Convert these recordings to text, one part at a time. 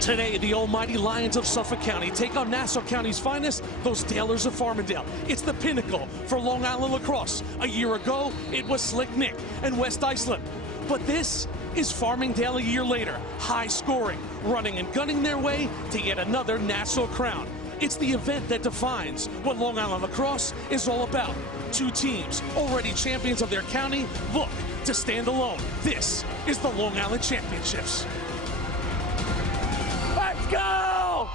Today, the almighty Lions of Suffolk County take on Nassau County's finest, those Dalers of Farmingdale. It's the pinnacle for Long Island lacrosse. A year ago, it was Slick Nick and West Islip. But this is Farmingdale a year later, high scoring, running and gunning their way to yet another Nassau crown. It's the event that defines what Long Island lacrosse is all about. Two teams, already champions of their county, look to stand alone. This is the Long Island Championships. Let's go!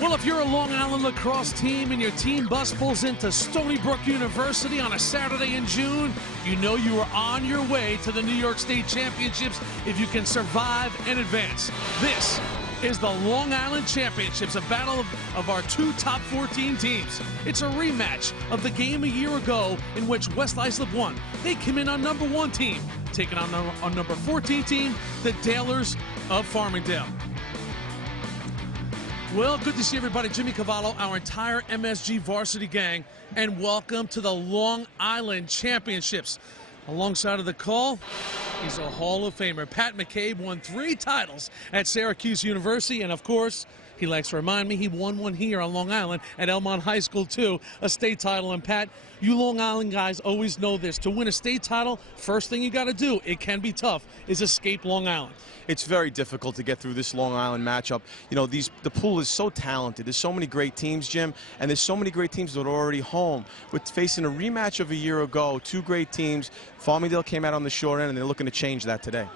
Well, if you're a Long Island lacrosse team and your team bus pulls into Stony Brook University on a Saturday in June, you know you are on your way to the New York State Championships if you can survive and advance. This is the Long Island Championships, a battle of our two top 14 teams. It's a rematch of the game a year ago in which West Islip won. They came in on number 1 team, taking on number 14 team, the Dalers of Farmingdale. Well, good to see everybody. Jimmy Cavallo, our entire MSG varsity gang, and welcome to the Long Island Championships. Alongside of the call, he's a Hall of Famer. Pat McCabe won 3 titles at Syracuse University, and of course, he likes to remind me he won one here on Long Island at Elmont High School too, a state title. And Pat, you Long Island guys always know this. To win a state title, first thing you got to do, it can be tough, is escape Long Island. It's very difficult to get through this Long Island matchup. You know, the pool is so talented. There's so many great teams, Jim, and there's so many great teams that are already home. With facing a rematch of a year ago, 2 great teams. Farmingdale came out on the short end, and they're looking to change that today.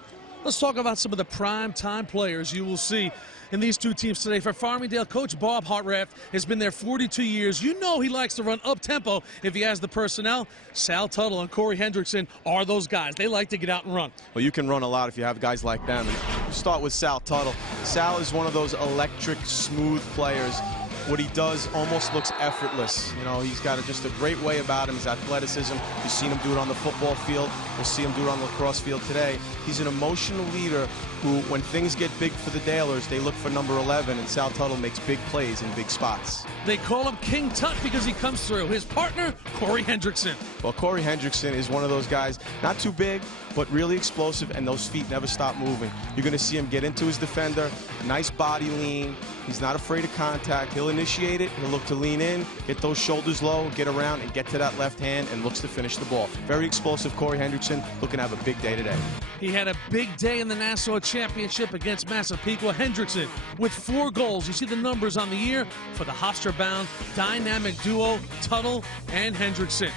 Let's talk about some of the prime-time players you will see in these two teams today. For Farmingdale, Coach Bob Hartranft has been there 42 years. You know he likes to run up-tempo if he has the personnel. Sal Tuttle and Corey Hendrickson are those guys. They like to get out and run. Well, you can run a lot if you have guys like them. And start with Sal Tuttle. Sal is one of those electric, smooth players. What he does almost looks effortless. You know, he's got just a great way about him, his athleticism. You've seen him do it on the football field. We'll see him do it on the lacrosse field today. He's an emotional leader who, when things get big for the Dalers, they look for number 11, and Sal Tuttle makes big plays in big spots. They call him King Tut because he comes through. His partner, Corey Hendrickson. Well, Corey Hendrickson is one of those guys, not too big, but really explosive, and those feet never stop moving. You're going to see him get into his defender, nice body lean. He's not afraid of contact. He'll initiate it. He'll look to lean in, get those shoulders low, get around, and get to that left hand, and looks to finish the ball. Very explosive Corey Hendrickson, looking to have a big day today. He had a big day in the Nassau Championship against Massapequa. Hendrickson with 4 goals. You see the numbers on the year for the Hofstra-bound dynamic duo, Tuttle and Hendrickson.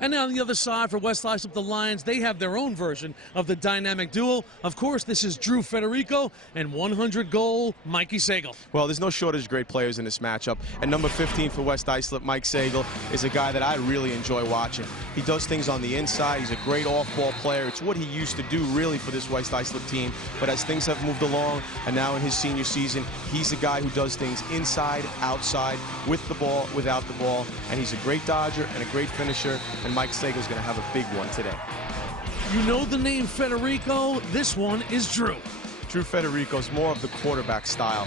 And now on the other side for West Islip, the Lions, they have their own version of the dynamic duo. Of course, this is Drew Federico and 100-goal Mikey Sagal. Well, there's no shortage of great players in this matchup. And number 15 for West Islip, Mike Sagal, is a guy that I really enjoy watching. He does things on the inside. He's a great off-ball player. It's what he used to do, really, for this West Islip team. But as things have moved along, and now in his senior season, he's a guy who does things inside, outside, with the ball, without the ball. And he's a great dodger and a great finisher. And Mike Sagal's going to have a big one today. You know the name Federico. This one is Drew. Drew Federico's more of the quarterback style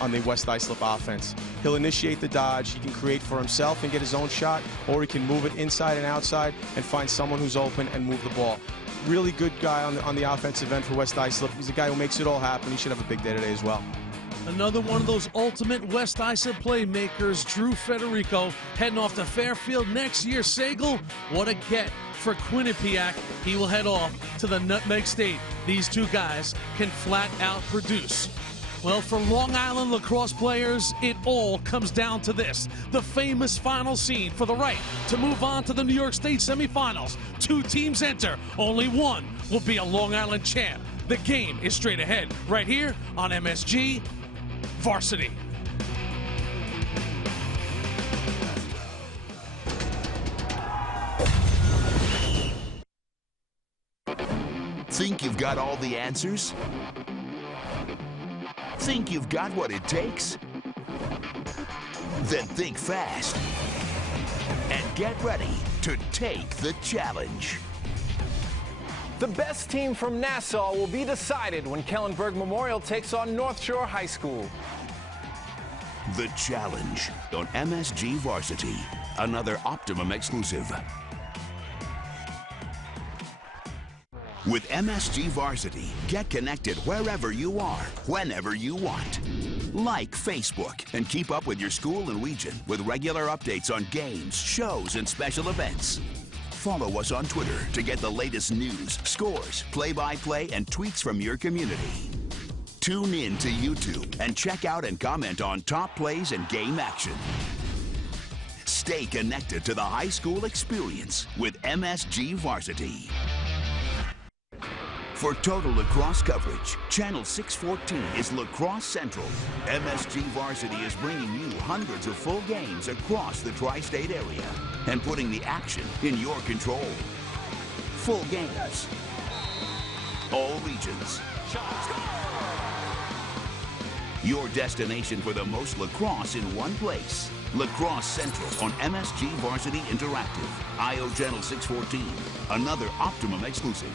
on the West Islip offense. He'll initiate the dodge. He can create for himself and get his own shot, or he can move it inside and outside and find someone who's open and move the ball. Really good guy on the offensive end for West Islip. He's a guy who makes it all happen. He should have a big day today as well. Another one of those ultimate West Islip playmakers, Drew Federico, heading off to Fairfield next year. Sagal, what a get for Quinnipiac. He will head off to the Nutmeg State. These two guys can flat out produce. Well, for Long Island lacrosse players, it all comes down to this. The famous final scene for the right to move on to the New York State semifinals. 2 teams enter. Only one will be a Long Island champ. The game is straight ahead right here on MSG Varsity. Think you've got all the answers? Think you've got what it takes? Then think fast and get ready to take the challenge. The best team from Nassau will be decided when Kellenberg Memorial takes on North Shore High School. The Challenge on MSG Varsity, another Optimum exclusive. With MSG Varsity, get connected wherever you are, whenever you want. Like Facebook and keep up with your school and region with regular updates on games, shows, and special events. Follow us on Twitter to get the latest news, scores, play-by-play, and tweets from your community. Tune in to YouTube and check out and comment on top plays and game action. Stay connected to the high school experience with MSG Varsity. For total lacrosse coverage, Channel 614 is Lacrosse Central. MSG Varsity is bringing you hundreds of full games across the tri-state area and putting the action in your control. Full games. All regions. Your destination for the most lacrosse in one place. Lacrosse Central on MSG Varsity Interactive. IO Channel 614. Another Optimum exclusive.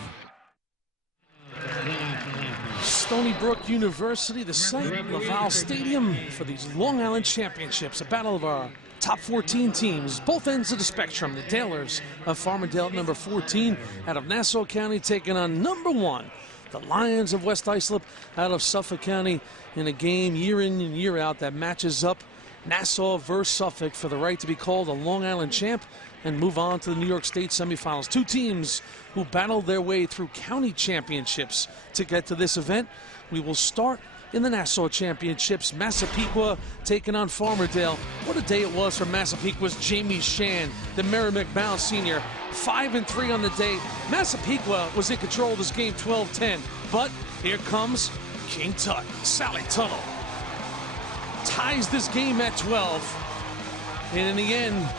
Stony Brook University, the site, Laval Stadium for these Long Island Championships. A battle of our top 14 teams, both ends of the spectrum. The Taylors of Farmingdale, number 14, out of Nassau County, taking on number 1, the Lions of West Islip, out of Suffolk County, in a game year in and year out that matches up Nassau versus Suffolk for the right to be called a Long Island champ and move on to the New York State semifinals. Two teams who battled their way through county championships to get to this event. We will start in the Nassau Championships. Massapequa taking on Farmingdale. What a day it was for Massapequa's Jamie Shan, the Merrimack Bound senior. 5-3 on the day. Massapequa was in control of this game 12-10. But here comes King Tut. Sally Tuttle ties this game at 12. And in the end,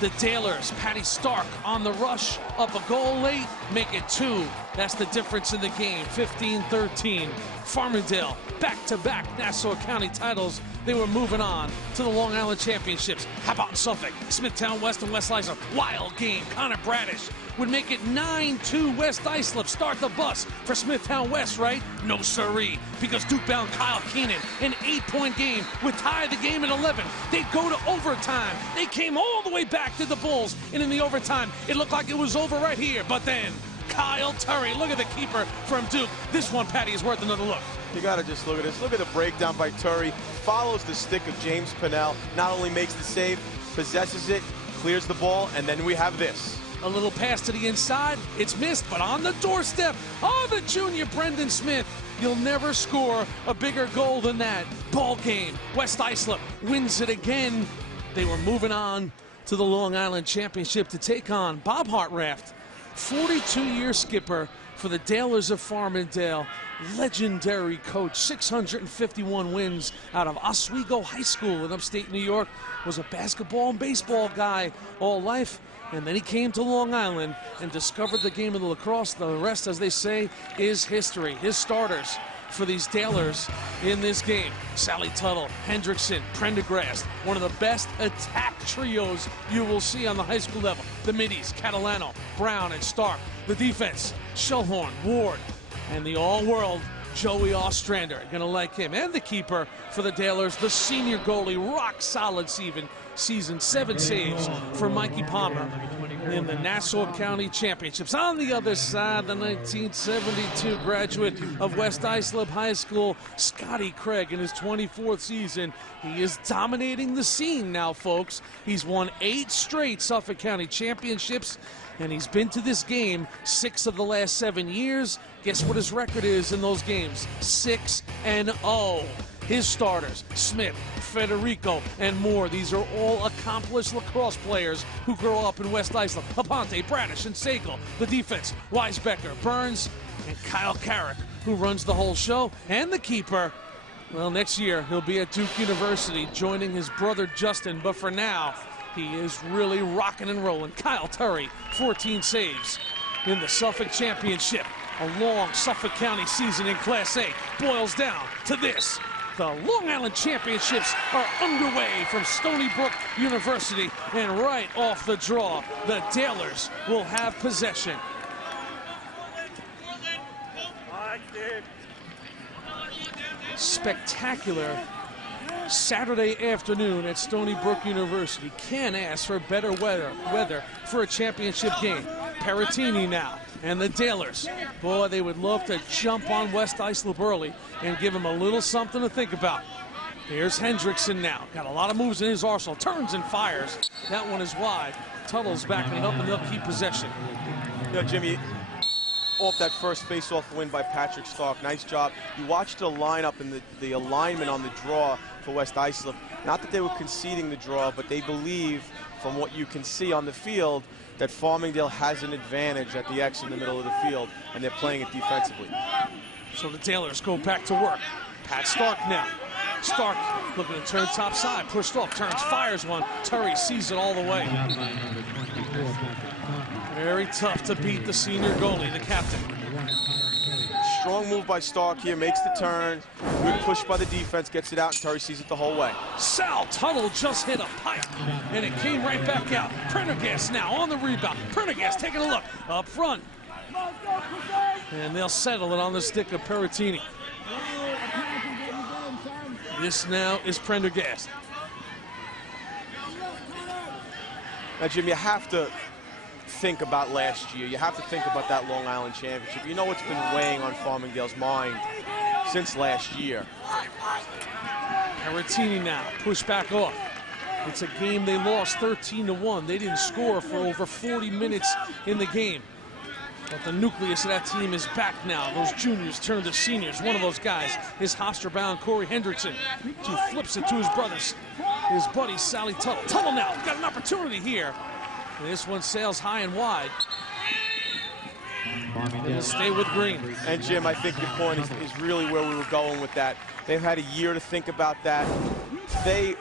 the Taylors, Patty Stark on the rush, up a goal late, make it 2. That's the difference in the game, 15-13. Farmingdale, back-to-back Nassau County titles. They were moving on to the Long Island Championships. How about Suffolk? Smithtown West and West Islip, wild game. Connor Bradish would make it 9-2 West Islip. Start the bus for Smithtown West, right? No siree, because Duke-bound Kyle Keenan, an 8-point game, would tie the game at 11. They'd go to overtime. They came all the way back to the Bulls, and in the overtime, it looked like it was over right here. But then, Kyle Turry, look at the keeper from Duke. This one, Patty, is worth another look. You got to just look at this. Look at the breakdown by Turry. Follows the stick of James Pinnell. Not only makes the save, possesses it, clears the ball, and then we have this. A little pass to the inside. It's missed, but on the doorstep. Oh, the junior Brendan Smith. You'll never score a bigger goal than that. Ball game. West Islip wins it again. They were moving on to the Long Island Championship to take on Bob Hartranft, 42-year skipper for the Taylors of Farmingdale. Legendary coach, 651 wins out of Oswego High School in upstate New York. Was a basketball and baseball guy all life. And then he came to Long Island and discovered the game of the lacrosse. The rest, as they say, is history. His starters for these Taylors in this game: Sally Tuttle, Hendrickson, Prendergast, one of the best attack trios you will see on the high school level. The middies, Catalano, Brown, and Stark. The defense, Shellhorn, Ward, and the all-world Joey Ostrander. Gonna like him. And the keeper for the Taylors, the senior goalie, rock solid season, 7 saves for Mikey Palmer in the Nassau County Championships. On the other side, the 1972 graduate of West Islip High School, Scotty Craig, in his 24th season. He is dominating the scene now, folks. He's won 8 straight Suffolk County Championships, and he's been to this game 6 of the last 7 years. Guess what his record is in those games? 6-0. His starters, Smith, Federico, and more. These are all accomplished lacrosse players who grow up in West Islip. Aponte, Bradish, and Sagal. The defense, Weisbecker, Burns, and Kyle Carrick, who runs the whole show. And the keeper, well, next year he'll be at Duke University joining his brother Justin. But for now, he is really rocking and rolling. Kyle Turry, 14 saves in the Suffolk Championship. A long Suffolk County season in Class A boils down to this. The Long Island Championships are underway from Stony Brook University, and right off the draw, the Taylors will have possession. spectacular Saturday afternoon at Stony Brook University. Can't ask for better weather for a championship game. Peratini now and the Dalers. Boy, they would love to jump on West Islip early and give them a little something to think about. Here's Hendrickson now. Got a lot of moves in his arsenal. Turns and fires. That one is wide. Tuttle's backing it up and they'll keep possession. You know, Jimmy, off that first face-off win by Patrick Stark, nice job. You watched the lineup and the alignment on the draw for West Islip. Not that they were conceding the draw, but they believe, from what you can see on the field, that Farmingdale has an advantage at the X in the middle of the field, and they're playing it defensively. So the Taylors go back to work. Pat Stark now. Stark looking to turn top side, pushed off, turns, fires one. Turry sees it all the way. Very tough to beat the senior goalie, the captain. Strong move by Stark here, makes the turn. Good push by the defense, gets it out, and Turry sees it the whole way. Sal Tuttle just hit a pipe, and it came right back out. Prendergast now on the rebound. Prendergast taking a look up front. And they'll settle it on the stick of Peratini. This now is Prendergast. Now, Jim, you have to think about last year. You have to think about that Long Island Championship. You know what's been weighing on Farmingdale's mind since last year. Peratini now, push back off. It's a game they lost 13-1. They didn't score for over 40 minutes in the game. But the nucleus of that team is back now. Those juniors turned to seniors. One of those guys is Hoster-bound Corey Hendrickson, who flips it to his brothers. His buddy, Sally Tuttle. Tuttle now got an opportunity here. And this one sails high and wide. They'll stay with Green. And Jim, I think your point is really where we were going with that. They've had a year to think about that. They,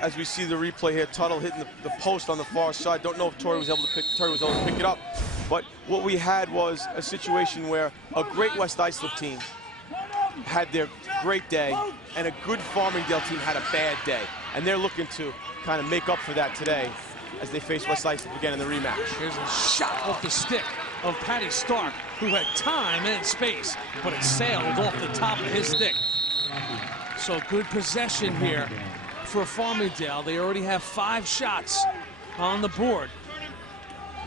as we see the replay here, Tuttle hitting the post on the far side. Don't know if Torrey was able to pick it up. But what we had was a situation where a great West Islip team had their great day, and a good Farmingdale team had a bad day. And they're looking to kind of make up for that today as they face West Islip again in the rematch. Here's a shot off the stick of Patty Stark, who had time and space, but it sailed off the top of his stick. So good possession here for Farmingdale. They already have 5 shots on the board.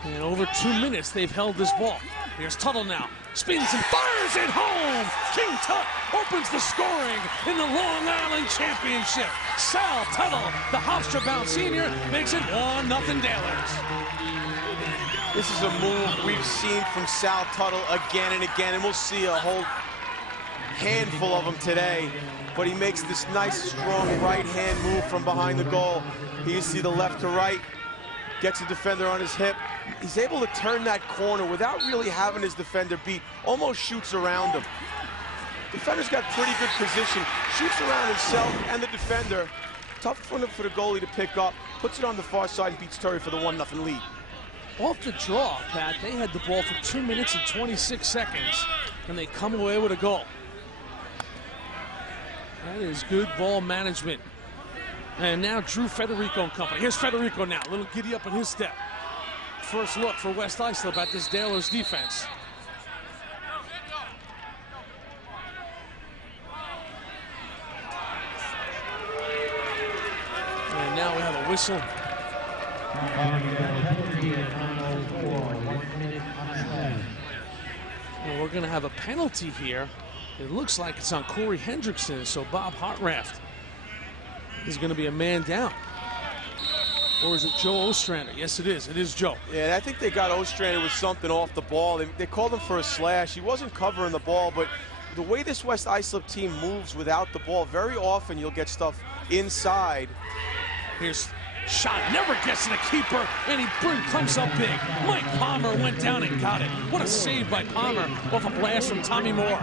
In over 2 minutes, they've held this ball. Here's Tuttle now. Spins and fires it home. King Tut opens the scoring in the Long Island Championship. Sal Tuttle, the Hofstra-bound senior, makes it 1-0 Dalers. This is a move we've seen from Sal Tuttle again and again, and we'll see a whole handful of them today. But he makes this nice, strong right-hand move from behind the goal. Here you see the left to right, gets a defender on his hip. He's able to turn that corner without really having his defender beat, almost shoots around him. Defender's got pretty good position, shoots around himself and the defender. Tough for the goalie to pick up, puts it on the far side and beats Turry for the 1-0 lead. Off the draw, Pat, they had the ball for 2 minutes and 26 seconds, and they come away with a goal. That is good ball management. And now Drew Federico and company. Here's Federico now, a little giddy up in his step. First look for West Islip at this Dalers defense. And now we have a whistle. And we're going to have a penalty here. It looks like it's on Corey Hendrickson, so Bob Hartranft is going to be a man down. Or is it Joe Ostrander? Yes, it is. It is Joe. Yeah, I think they got Ostrander with something off the ball. They called him for a slash. He wasn't covering the ball, but the way this West Islip team moves without the ball, very often you'll get stuff inside. Here's shot, never gets to the keeper, and he comes up big. Mike Palmer went down and got it. What a save by Palmer off a blast from Tommy Moore.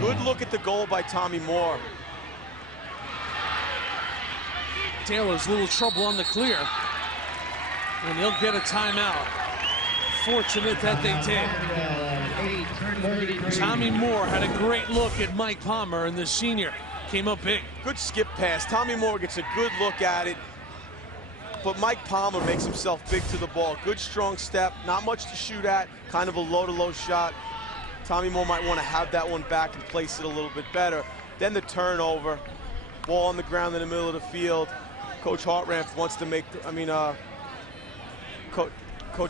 Good look at the goal by Tommy Moore. Taylor's a little trouble on the clear, and he'll get a timeout. Fortunate that they did. Tommy Moore had a great look at Mike Palmer, and the senior came up big. Good skip pass. Tommy Moore gets a good look at it, but Mike Palmer makes himself big to the ball. Good strong step, not much to shoot at, kind of a low-to-low shot. Tommy Moore might want to have that one back and place it a little bit better. then the turnover, ball on the ground in the middle of the field. Coach Hartranft wants to make, Coach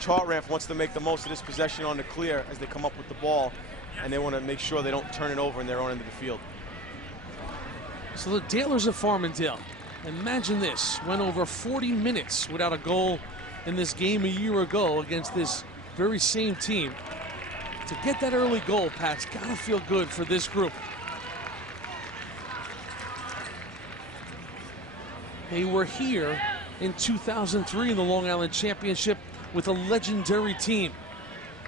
Hartranft wants to make the most of this possession on the clear as they come up with the ball, and they want to make sure they don't turn it over in their own end of the field. So the Dalers of Farmingdale, imagine this, went over 40 minutes without a goal in this game a year ago against this very same team. To get that early goal, Pat's got to feel good for this group. They were here in 2003 in the Long Island Championship with a legendary team.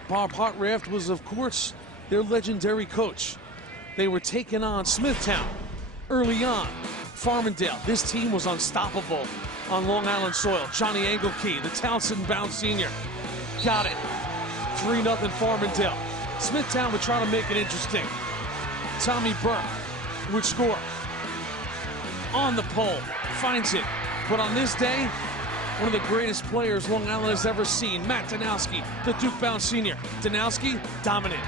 Bob Hartranft was, of course, their legendary coach. They were taking on Smithtown early on. Farmingdale, this team was unstoppable on Long Island soil. Johnny Engelke, the Townsend-bound senior, got it. 3-0 Farmingdale. Smithtown would try to make it interesting. Tommy Burke would score. On the pole, finds it. But on this day, one of the greatest players Long Island has ever seen, Matt Danowski, the Duke-bound senior. Danowski, dominant.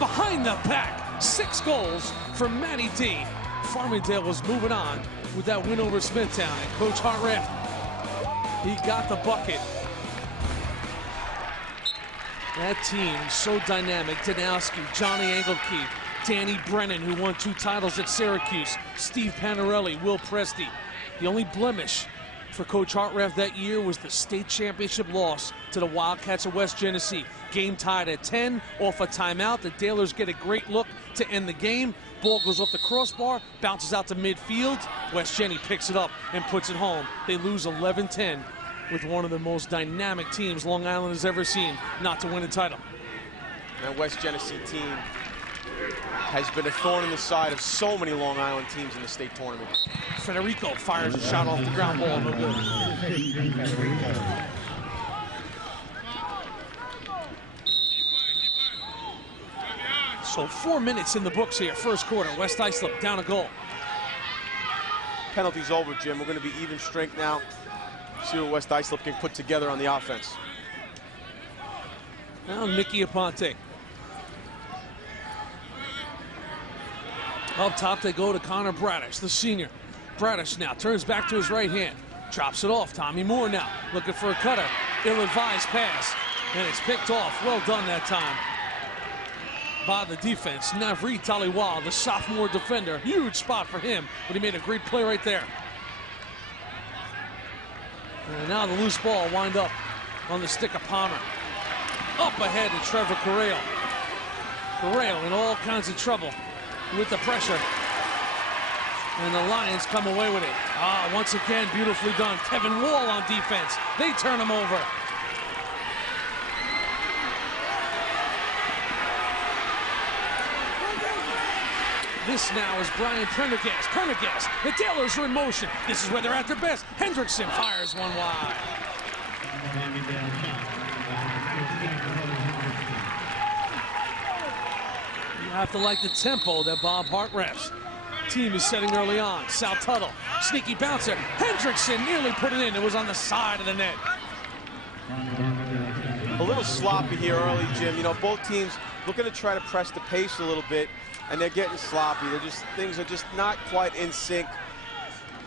Behind the pack, 6 goals for Matty D. Farmingdale was moving on with that win over Smithtown. And Coach Hartranft, he got the bucket. That team, so dynamic. Danowski, Johnny Engelke, Danny Brennan, who won 2 titles at Syracuse, Steve Panarelli, Will Presti. The only blemish for Coach Hartranft that year was the state championship loss to the Wildcats of West Genesee. Game tied at 10 off a timeout. The Dalers get a great look to end the game. Ball goes off the crossbar, bounces out to midfield. West Genny picks it up and puts it home. They lose 11-10 with one of the most dynamic teams Long Island has ever seen not to win a title. That West Genesee team has been a thorn in the side of so many Long Island teams in the state tournament. Federico fires a shot off the ground ball, no good. So 4 minutes in the books here, first quarter. West Islip down a goal. Penalty's over, Jim. We're going to be even strength now. See what West Islip can put together on the offense. Now Nicky Aponte. Up top they go to Connor Bradish, the senior. Bradish now turns back to his right hand. Drops it off. Tommy Moore now looking for a cutter. Ill-advised pass. And it's picked off. Well done that time by the defense. Navri Taliwal, the sophomore defender. Huge spot for him, but he made a great play right there. And now the loose ball wind up on the stick of Palmer. Up ahead to Trevor Correo. Correo in all kinds of trouble with the pressure. And the Lions come away with it. Once again, beautifully done. Kevin Wall on defense. They turn him over. This now is Brian Prendergast. Prendergast, the Dalers are in motion. This is where they're at their best. Hendrickson fires one wide. You have to like the tempo that Bob Hartranft's team is setting early on. Sal Tuttle, sneaky bouncer. Hendrickson nearly put it in. It was on the side of the net. A little sloppy here early, Jim. You know, both teams looking to try to press the pace a little bit, and they're getting sloppy. Things are just not quite in sync.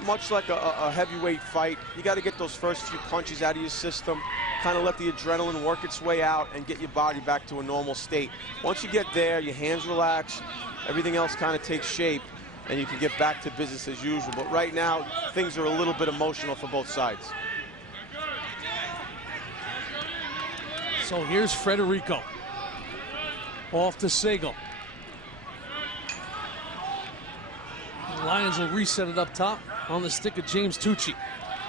Much like a heavyweight fight, you got to get those first few punches out of your system, kind of let the adrenaline work its way out and get your body back to a normal state. Once you get there, your hands relax, everything else kind of takes shape, and you can get back to business as usual. But right now, things are a little bit emotional for both sides. So here's Federico. Off to Sagal. The Lions will reset it up top on the stick of James Tucci.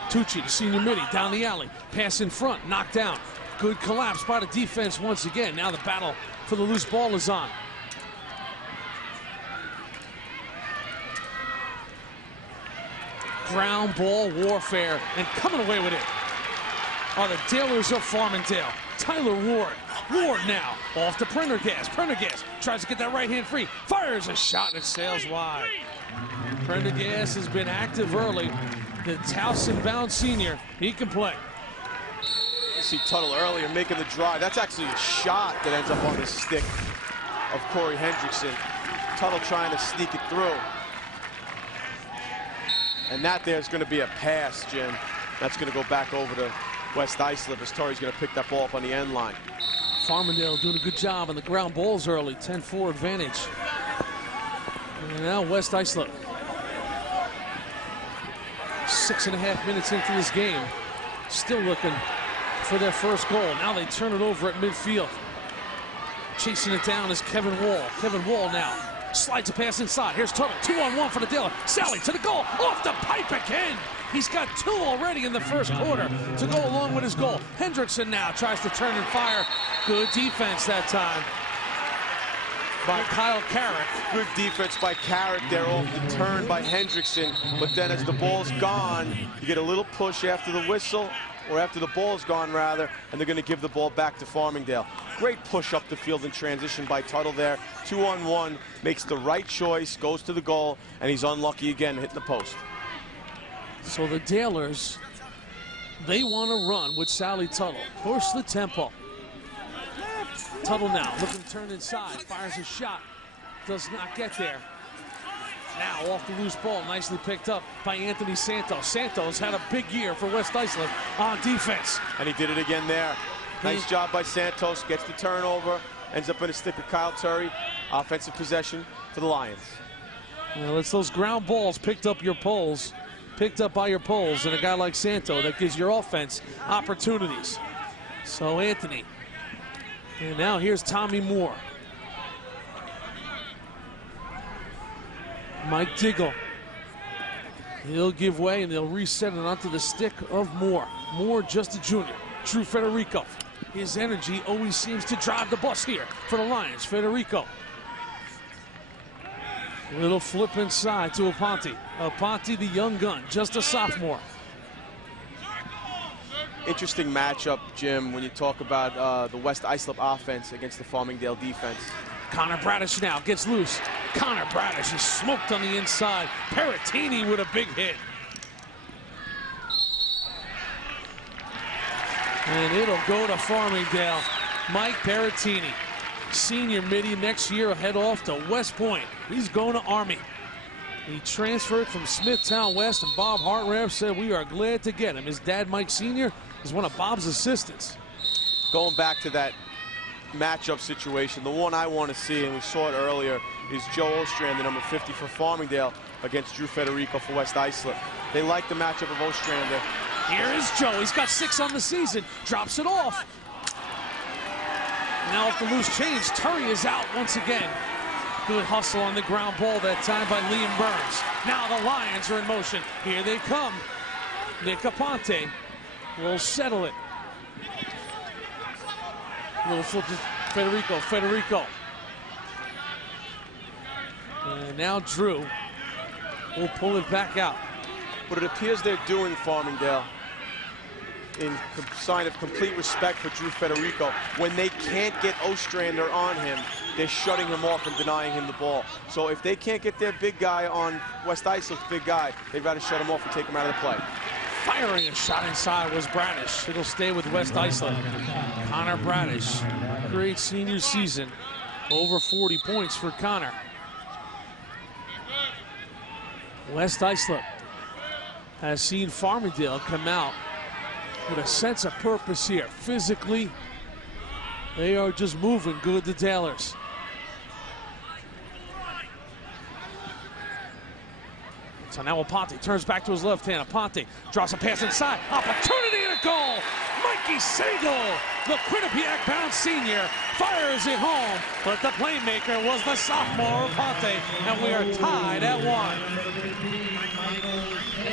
Tucci, the senior midi, down the alley. Pass in front, knocked down. Good collapse by the defense once again. Now the battle for the loose ball is on. Ground ball warfare, and coming away with it are the Dalers of Farmingdale. Tyler Ward. Ward now off to Prendergast. Prendergast tries to get that right hand free. Fires a shot and it sails wide. Prendergast has been active early. The Towson-bound senior, he can play. You see Tuttle earlier making the drive. That's actually a shot that ends up on the stick of Corey Hendrickson. Tuttle trying to sneak it through. And that there's going to be a pass, Jim. That's going to go back over to West Islip as Torrey's going to pick that ball up on the end line. Farmingdale doing a good job on the ground balls early. 10-4 advantage. And now West Islip. 6.5 minutes into this game. Still looking for their first goal. Now they turn it over at midfield. Chasing it down is Kevin Wall. Kevin Wall now slides a pass inside. Here's Tuttle. 2-on-1 for the Dale. Sally to the goal. Off the pipe again. He's got 2 already in the first quarter to go along with his goal. Hendrickson now tries to turn and fire. Good defense that time by Kyle Carrick. Good defense by Carrick there off the turn by Hendrickson. But then as the ball's gone, you get a little push after the whistle, or after the ball's gone rather, and they're going to give the ball back to Farmingdale. Great push up the field in transition by Tuttle there. 2-on-1, makes the right choice, goes to the goal, and he's unlucky again hitting the post. So the Dalers, they want to run with Sally Tuttle. Push the tempo. Tuttle now looking to turn inside, fires a shot, does not get there. Now off the loose ball, nicely picked up by Anthony Santos. Santos had a big year for West Islip on defense. And he did it again there. Nice job by Santos, gets the turnover, ends up in a stick with Kyle Turry. Offensive possession for the Lions. Well, it's those ground balls picked up by your poles, and a guy like Santo that gives your offense opportunities. So Anthony. And now here's Tommy Moore. Mike Diggle. He'll give way and they'll reset it onto the stick of Moore. Moore just a junior. Drew Federico. His energy always seems to drive the bus here for the Lions. Federico. Little flip inside to Aponte. Aponte, the young gun, just a sophomore. Interesting matchup, Jim, when you talk about the West Islip offense against the Farmingdale defense. Connor Bradish now gets loose. Connor Bradish is smoked on the inside. Peratini with a big hit. And it'll go to Farmingdale. Mike Peratini, senior midi, next year head off to West Point. He's going to Army. He transferred from Smithtown West, and Bob Hartranft said, we are glad to get him. His dad, Mike Sr., is one of Bob's assistants. Going back to that matchup situation, the one I want to see, and we saw it earlier, is Joe Ostrander, number 50 for Farmingdale, against Drew Federico for West Islip. They like the matchup of Ostrander. Here is Joe. He's got 6 on the season. Drops it off. Now off the loose change, Turry is out once again. Good hustle on the ground ball that time by Liam Burns. Now the Lions are in motion. Here they come. Nick Aponte will settle it. Little flip to Federico. Federico. And now Drew will pull it back out. What it appears they're doing, Farmingdale, in sign of complete respect for Drew Federico, when they can't get Ostrander on him, they're shutting him off and denying him the ball. So if they can't get their big guy on West Islip's big guy, they'd rather shut him off and take him out of the play. Firing a shot inside was Bradish. It'll stay with West Islip. Connor Bradish, great senior season. Over 40 points for Connor. West Islip has seen Farmingdale come out with a sense of purpose here. Physically, they are just moving good, the Dalers. So now Aponte turns back to his left hand. Aponte draws a pass inside. Opportunity and a goal. Mikey Sagal, the Quinnipiac-bound senior, fires it home. But the playmaker was the sophomore Aponte, and we are tied at 1.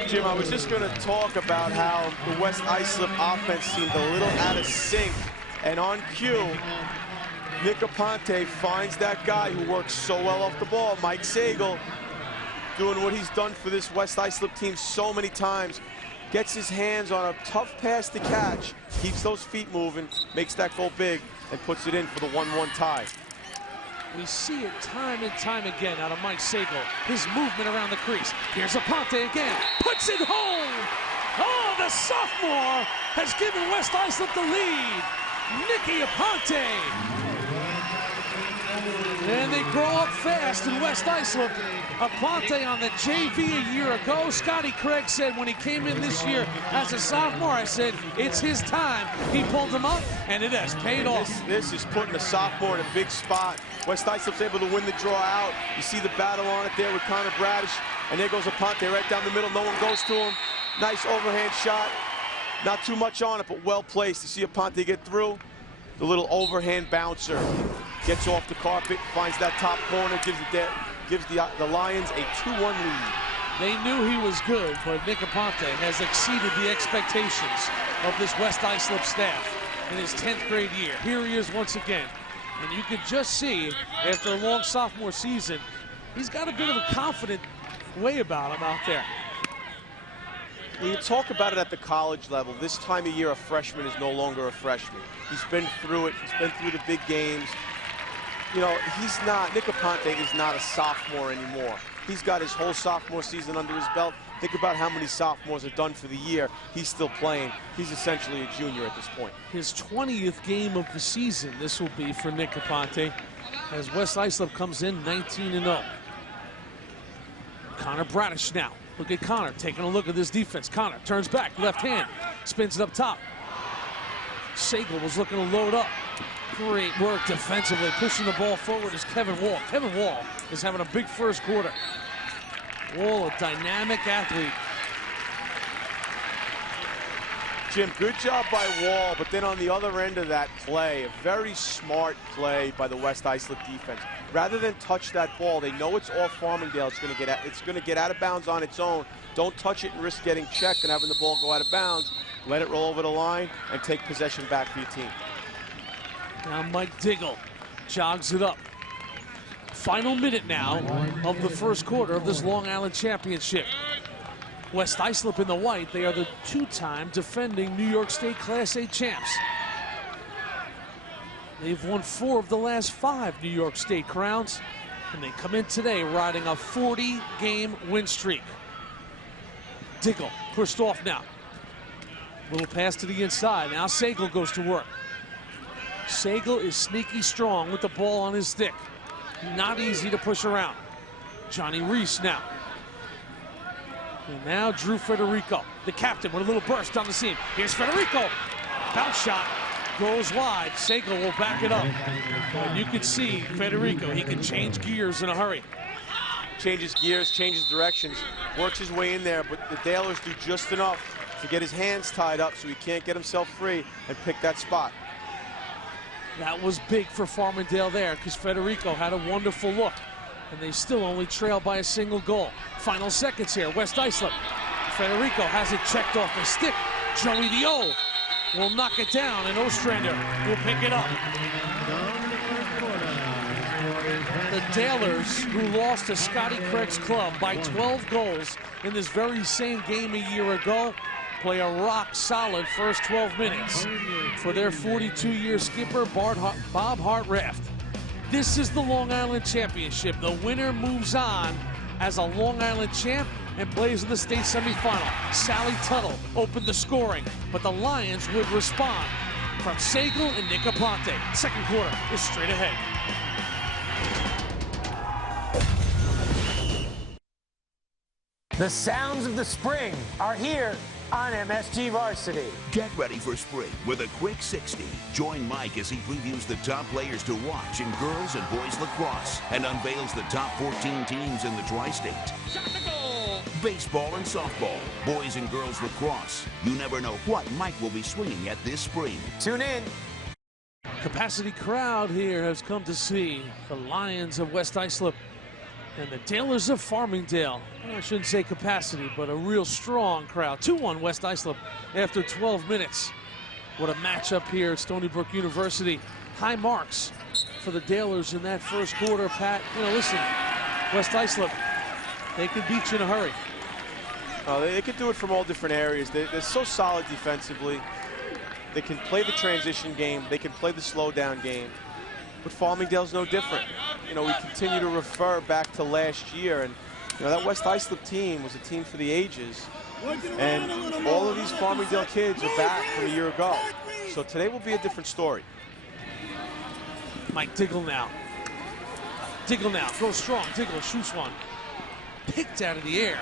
Jim, I was just going to talk about how the West Islip offense seemed a little out of sync. And on cue, Nick Aponte finds that guy who works so well off the ball, Mike Sagal, doing what he's done for this West Islip team so many times. Gets his hands on a tough pass to catch, keeps those feet moving, makes that goal big, and puts it in for the 1-1 tie. We see it time and time again out of Mike Sagal. His movement around the crease. Here's Aponte again. Puts it home! Oh, the sophomore has given West Islip the lead. Nicky Aponte. And they grow up fast in West Islip. Aponte on the JV a year ago. Scotty Craig said when he came in this year as a sophomore, I said, it's his time. He pulled him up, and it has paid off. This is putting a sophomore in a big spot. West Islip's able to win the draw out. You see the battle on it there with Connor Bradish. And there goes Aponte right down the middle. No one goes to him. Nice overhand shot. Not too much on it, but well placed. You see Aponte get through. The little overhand bouncer. Gets off the carpet, finds that top corner, gives the Lions a 2-1 lead. They knew he was good, but Nick Aponte has exceeded the expectations of this West Islip staff in his 10th grade year. Here he is once again. And you could just see, after a long sophomore season, he's got a bit of a confident way about him out there. When you talk about it at the college level, this time of year a freshman is no longer a freshman. He's been through it, he's been through the big games. You know, Nick Aponte is not a sophomore anymore. He's got his whole sophomore season under his belt. Think about how many sophomores are done for the year. He's still playing. He's essentially a junior at this point. His 20th game of the season, this will be for Nick Aponte, as West Islip comes in 19-0. Connor Bradish now. Look at Connor taking a look at this defense. Connor turns back, left hand, spins it up top. Sagal was looking to load up. Great work defensively. Pushing the ball forward is Kevin Wall. Kevin Wall is having a big first quarter. Wall, a dynamic athlete. Jim, good job by Wall, but then on the other end of that play, a very smart play by the West Islip defense. Rather than touch that ball, they know it's off Farmingdale. It's going to get out of bounds on its own. Don't touch it and risk getting checked and having the ball go out of bounds. Let it roll over the line and take possession back for your team. Now Mike Diggle jogs it up. Final minute now of the first quarter of this Long Island Championship. West Islip in the white. They are the two-time defending New York State Class A champs. They've won 4 of the last 5 New York State crowns, and they come in today riding a 40-game win streak. Diggle pushed off now. Little pass to the inside. Now Sagal goes to work. Sagal is sneaky strong with the ball on his stick. Not easy to push around. Johnny Reese now. And now Drew Federico, the captain, with a little burst on the seam. Here's Federico. Bounce shot goes wide. Sagal will back it up. And you can see Federico, he can change gears in a hurry. Changes gears, changes directions, works his way in there, but the Dalers do just enough to get his hands tied up so he can't get himself free and pick that spot. That was big for Farmingdale there because Federico had a wonderful look. And they still only trail by a single goal. Final seconds here, West Islip. Federico has it checked off the stick. Joey Dio will knock it down, and Ostrander will pick it up. The Dalers, who lost to Scotty Craig's club by 12 goals in this very same game a year ago, play a rock-solid first 12 minutes for their 42-year skipper, Bob Hartranft. This is the Long Island Championship. The winner moves on as a Long Island champ and plays in the state semifinal. Sally Tuttle opened the scoring, but the Lions would respond from Sagal and Nick Aponte. Second quarter is straight ahead. The sounds of the spring are here on MSG Varsity. Get ready for spring with a quick 60. Join Mike as he previews the top players to watch in girls and boys lacrosse and unveils the top 14 teams in the tri-state. Baseball and softball, boys and girls lacrosse. You never know what Mike will be swinging at this spring. Tune in. Capacity crowd here has come to see the Lions of West Islip and the Dalers of Farmingdale. I shouldn't say capacity, but a real strong crowd. 2-1 West Islip after 12 minutes. What a matchup here at Stony Brook University. High marks for the Dalers in that first quarter, Pat. You know, listen, West Islip, they can beat you in a hurry. They can do it from all different areas. They're so solid defensively. They can play the transition game. They can play the slow down game. But Farmingdale's no different. You know, we continue to refer back to last year, and you know, that West Islip team was a team for the ages. And all of these Farmingdale kids are back from a year ago. So today will be a different story. Mike Diggle now. Diggle now, goes strong. Diggle shoots one. Picked out of the air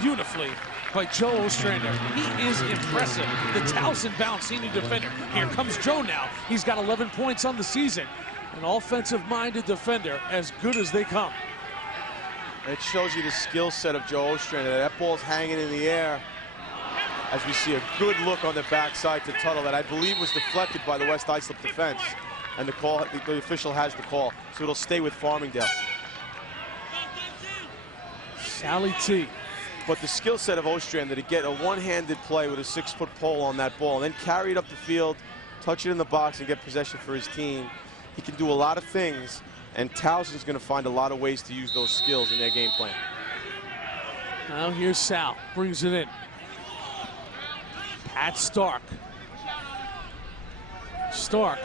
beautifully by Joe Ostrander. He is impressive. The Towson-bound senior defender. Here comes Joe now. He's got 11 points on the season. An offensive-minded defender, as good as they come. It shows you the skill set of Joe Ostrander. That ball's hanging in the air as we see a good look on the backside to Tuttle that I believe was deflected by the West Islip defense. And the official has the call, so it'll stay with Farmingdale. Sally T. But the skill set of Ostrander to get a one-handed play with a 6-foot pole on that ball and then carry it up the field, touch it in the box, and get possession for his team. He can do a lot of things, and Towson's going to find a lot of ways to use those skills in their game plan. Now here's Sal, brings it in. Pat Stark. Stark,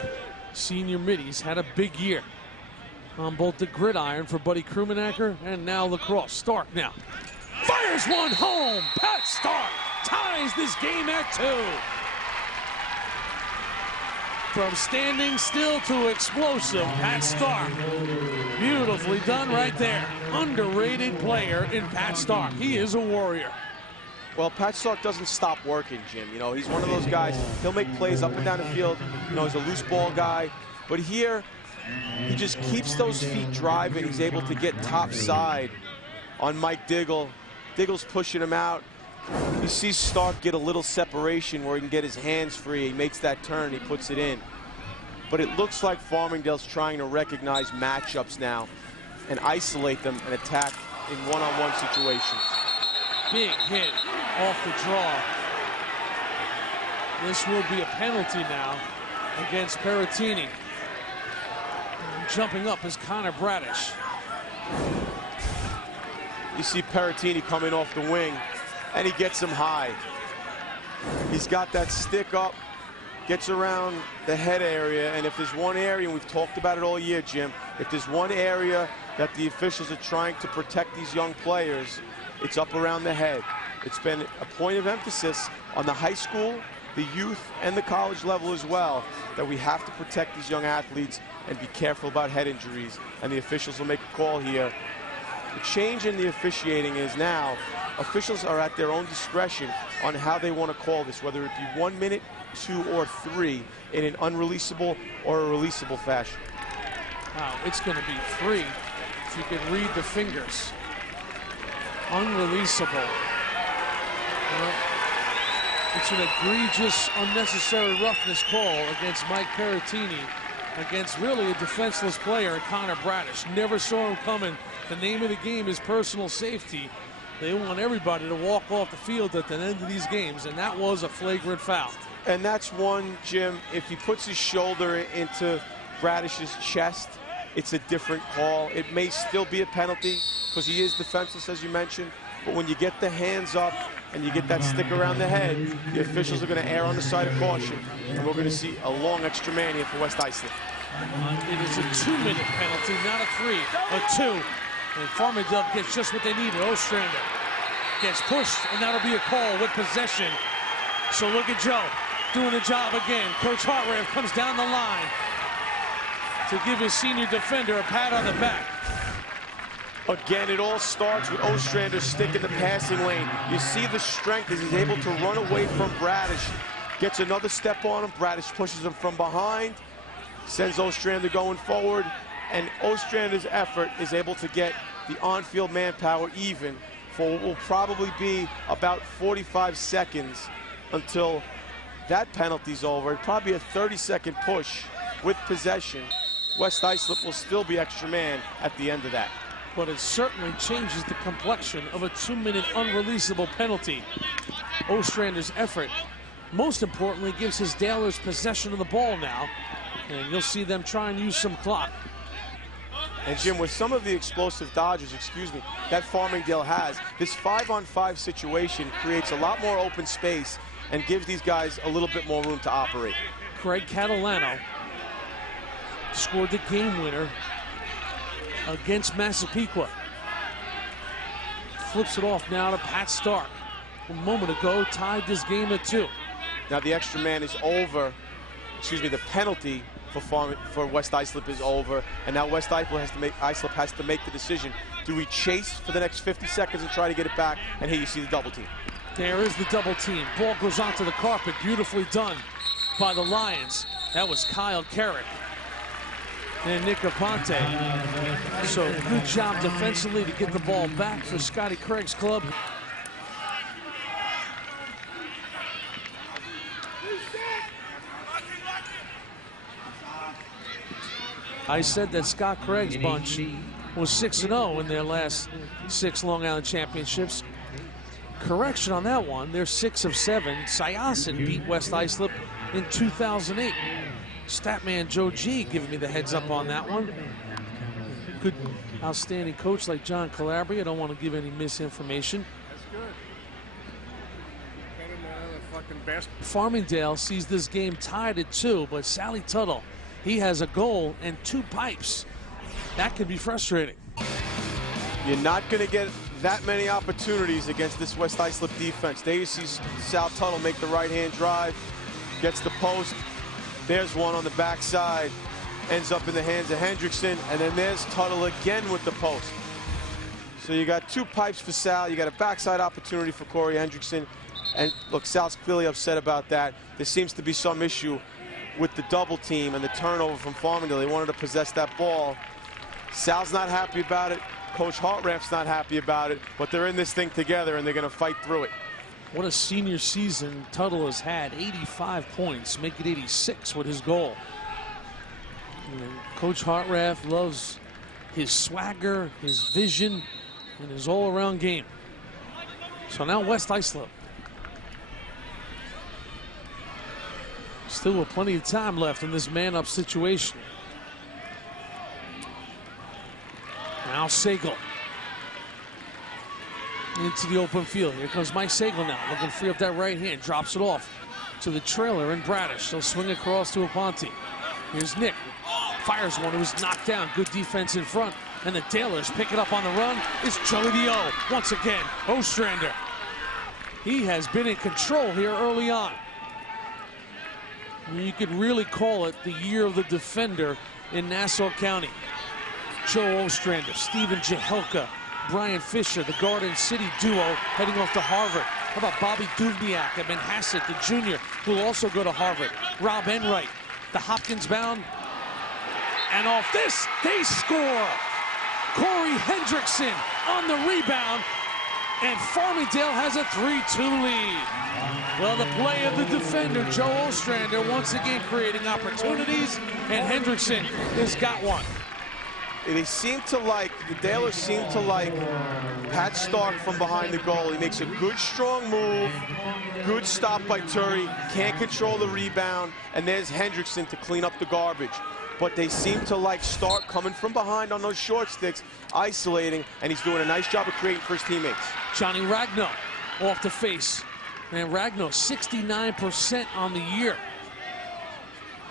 senior middies, had a big year on both the gridiron for Buddy Krumenacker and now lacrosse. Stark now fires one home. Pat Stark ties this game at 2. From standing still to explosive, Pat Stark. Beautifully done right there. Underrated player in Pat Stark. He is a warrior. Well, Pat Stark doesn't stop working, Jim. You know, he's one of those guys, he'll make plays up and down the field. You know, he's a loose ball guy. But here, he just keeps those feet driving. He's able to get top side on Mike Diggle. Diggle's pushing him out. You see Stark get a little separation where he can get his hands free. He makes that turn, he puts it in. But it looks like Farmingdale's trying to recognize matchups now and isolate them and attack in one-on-one situations. Big hit off the draw. This will be a penalty now against Peratini. Jumping up is Connor Bradish. You see Peratini coming off the wing, and he gets him high. He's got that stick up, gets around the head area, and if there's one area, and we've talked about it all year, Jim, if there's one area that the officials are trying to protect these young players, it's up around the head. It's been a point of emphasis on the high school, the youth, and the college level as well, that we have to protect these young athletes and be careful about head injuries, and the officials will make a call here. The change in the officiating is now officials are at their own discretion on how they want to call this, whether it be 1 minute, 2, or 3 in an unreleasable or a releasable fashion. Wow, it's going to be 3 if you can read the fingers. Unreleasable. Well, it's an egregious, unnecessary roughness call against Mike Peratini, against really a defenseless player, Connor Bradish. Never saw him coming. The name of the game is personal safety. They want everybody to walk off the field at the end of these games, and that was a flagrant foul. And that's one, Jim, if he puts his shoulder into Bradish's chest, it's a different call. It may still be a penalty because he is defenseless, as you mentioned, but when you get the hands up and you get that stick around the head, the officials are going to err on the side of caution, and we're going to see a long extra man here for West Islip. It is a 2-minute penalty, not a 3, a 2. And Farmingdale gets just what they needed. Ostrander gets pushed, and that'll be a call with possession. So look at Joe doing the job again. Coach Hartranft comes down the line to give his senior defender a pat on the back. Again, it all starts with Ostrander sticking the passing lane. You see the strength as he's able to run away from Bradish. Gets another step on him. Bradish pushes him from behind, sends Ostrander going forward, and Ostrander's effort is able to get the on-field manpower even for what will probably be about 45 seconds until that penalty's over. It'll probably be a 30-second push with possession. West Islip will still be extra man at the end of that. But it certainly changes the complexion of a 2-minute unreleasable penalty. Ostrander's effort, most importantly, gives his Dalers possession of the ball now, and you'll see them try and use some clock. And Jim, with some of the explosive dodges, that Farmingdale has, this 5-on-5 situation creates a lot more open space and gives these guys a little bit more room to operate. Craig Catalano scored the game winner against Massapequa. Flips it off now to Pat Stark. A moment ago, tied this game at 2. Now the extra man is over, the penalty for West Islip is over, and now West Islip has to make the decision. Do we chase for the next 50 seconds and try to get it back? And here you see the double team. There is the double team. Ball goes onto the carpet. Beautifully done by the Lions. That was Kyle Carrick and Nick Aponte. So good job defensively to get the ball back for Scotty Craig's club. I said that Scott Craig's bunch was 6-0 in their last 6 Long Island championships. Correction on that one, they're 6 of 7. Syosset beat West Islip in 2008. Statman Joe G giving me the heads up on that one. Good, outstanding coach like John Calabria. I don't want to give any misinformation. That's good. Farmingdale sees this game tied at 2, but Sally Tuttle, he has a goal and 2 pipes. That could be frustrating. You're not going to get that many opportunities against this West Islip defense. There you see Sal Tuttle make the right-hand drive, gets the post. There's one on the backside, ends up in the hands of Hendrickson, and then there's Tuttle again with the post. So you got 2 pipes for Sal. You got a backside opportunity for Corey Hendrickson. And look, Sal's clearly upset about that. There seems to be some issue with the double team and the turnover from Farmingdale. They wanted to possess that ball. Sal's not happy about it. Coach Hartranft's not happy about it, but they're in this thing together and they're going to fight through it. What a senior season Tuttle has had. 85 points, make it 86 with his goal. And Coach Hartranft loves his swagger, his vision, and his all-around game. So now West Islip. Still with plenty of time left in this man-up situation. Now Sagal into the open field. Here comes Mike Sagal now, looking to free up that right hand. Drops it off to the trailer in Bradish. They'll swing across to Aponte. Here's Nick. Fires one who was knocked down. Good defense in front. And the Taylors pick it up on the run. It's Joey the O once again. Ostrander. He has been in control here early on. You could really call it the year of the defender in Nassau County. Joe Ostrander, Stephen Jahelka, Brian Fisher, the Garden City duo heading off to Harvard. How about Bobby Duvniak and Manhasset, the junior, who will also go to Harvard. Rob Enright, the Hopkins bound. And off this, they score. Corey Hendrickson on the rebound. And Farmingdale has a 3-2 lead. Well, the play of the defender, Joe Ostrander, once again creating opportunities. And Hendrickson has got one. They seem to like, the Dalers seem to like Pat Stark from behind the goal. He makes a good, strong move. Good stop by Turry. Can't control the rebound. And there's Hendrickson to clean up the garbage. But they seem to like Stark coming from behind on those short sticks, isolating, and he's doing a nice job of creating for his teammates. Johnny Ragno off the face. Man, Ragno 69% on the year.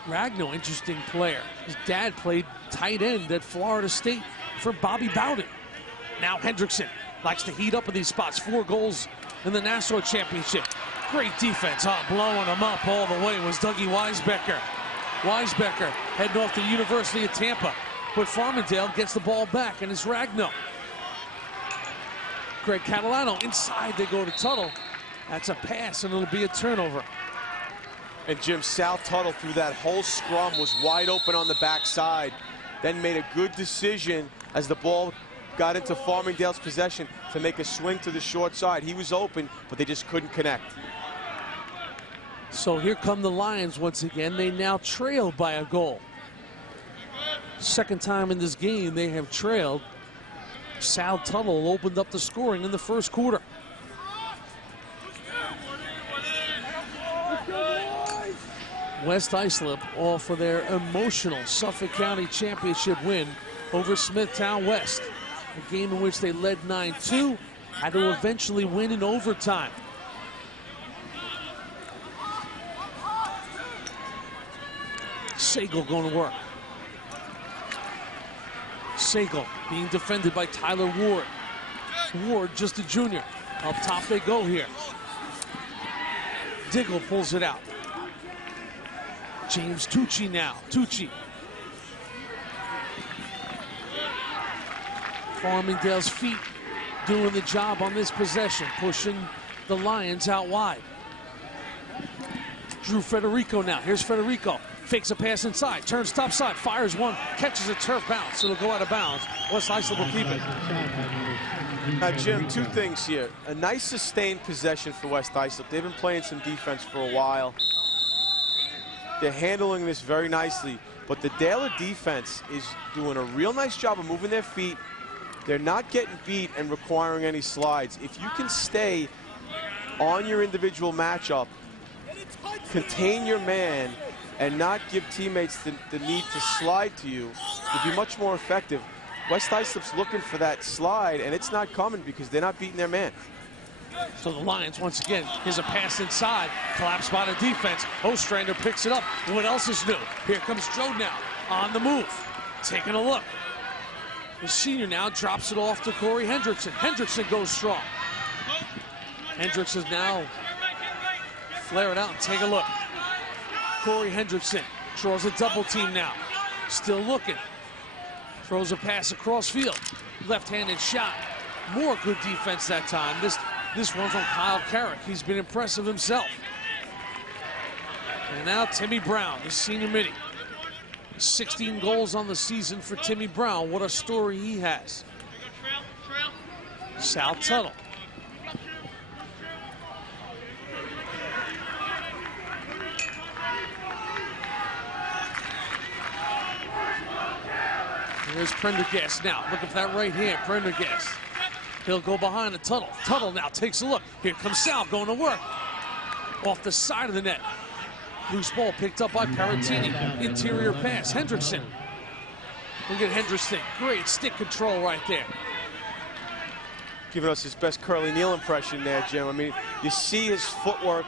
Ragno, interesting player. His dad played tight end at Florida State for Bobby Bowden. Now Hendrickson likes to heat up in these spots. 4 goals in the Nassau Championship. Great defense. Blowing him up all the way was Dougie Weisbecker. Weisbecker heading off to the University of Tampa. But Farmingdale gets the ball back, and it's Ragno. Greg Catalano inside. They go to Tuttle. That's a pass, and it'll be a turnover. And Jim, Sal Tuttle through that whole scrum was wide open on the backside, then made a good decision as the ball got into Farmingdale's possession to make a swing to the short side. He was open, but they just couldn't connect. So here come the Lions once again. They now trail by a goal. Second time in this game they have trailed. Sal Tuttle opened up the scoring in the first quarter. West Islip all for their emotional Suffolk County Championship win over Smithtown West. A game in which they led 9-2, had to eventually win in overtime. Sagal going to work. Sagal being defended by Tyler Ward. Ward just a junior. Up top they go here. Diggle pulls it out. James Tucci now. Tucci. Farmingdale's feet doing the job on this possession, pushing the Lions out wide. Drew Federico now. Here's Federico. Fakes a pass inside, turns top side, fires one, catches a turf bounce. It'll go out of bounds. West Islip will keep it. Jim, two things here. A nice sustained possession for West Islip. They've been playing some defense for a while. They're handling this very nicely, but the Daler defense is doing a real nice job of moving their feet. They're not getting beat and requiring any slides. If you can stay on your individual matchup, contain your man, and not give teammates the need to slide to you, you'll be much more effective. West Islip's looking for that slide, and it's not coming because they're not beating their man. So the Lions, once again, here's a pass inside. Collapse by the defense. Ostrander picks it up. What else is new? Here comes Joe now on the move. Taking a look. The senior now drops it off to Corey Hendrickson. Hendrickson goes strong. Hendrickson now flare it out and take a look. Corey Hendrickson draws a double team now. Still looking. Throws a pass across field. Left-handed shot. More good defense that time. This one from Kyle Carrick. He's been impressive himself. And now Timmy Brown, the senior midi. 16 goals on the season for Timmy Brown. What a story he has. Sal Tuttle. Here's Prendergast now, looking for that right hand. Prendergast. He'll go behind the Tuttle. Tuttle now takes a look. Here comes Sal going to work. Off the side of the net. Loose ball picked up by Paratini. Interior pass. Hendrickson. Look at Hendrickson. Great stick control right there. Giving us his best Curly Neal impression there, Jim. I mean, you see his footwork.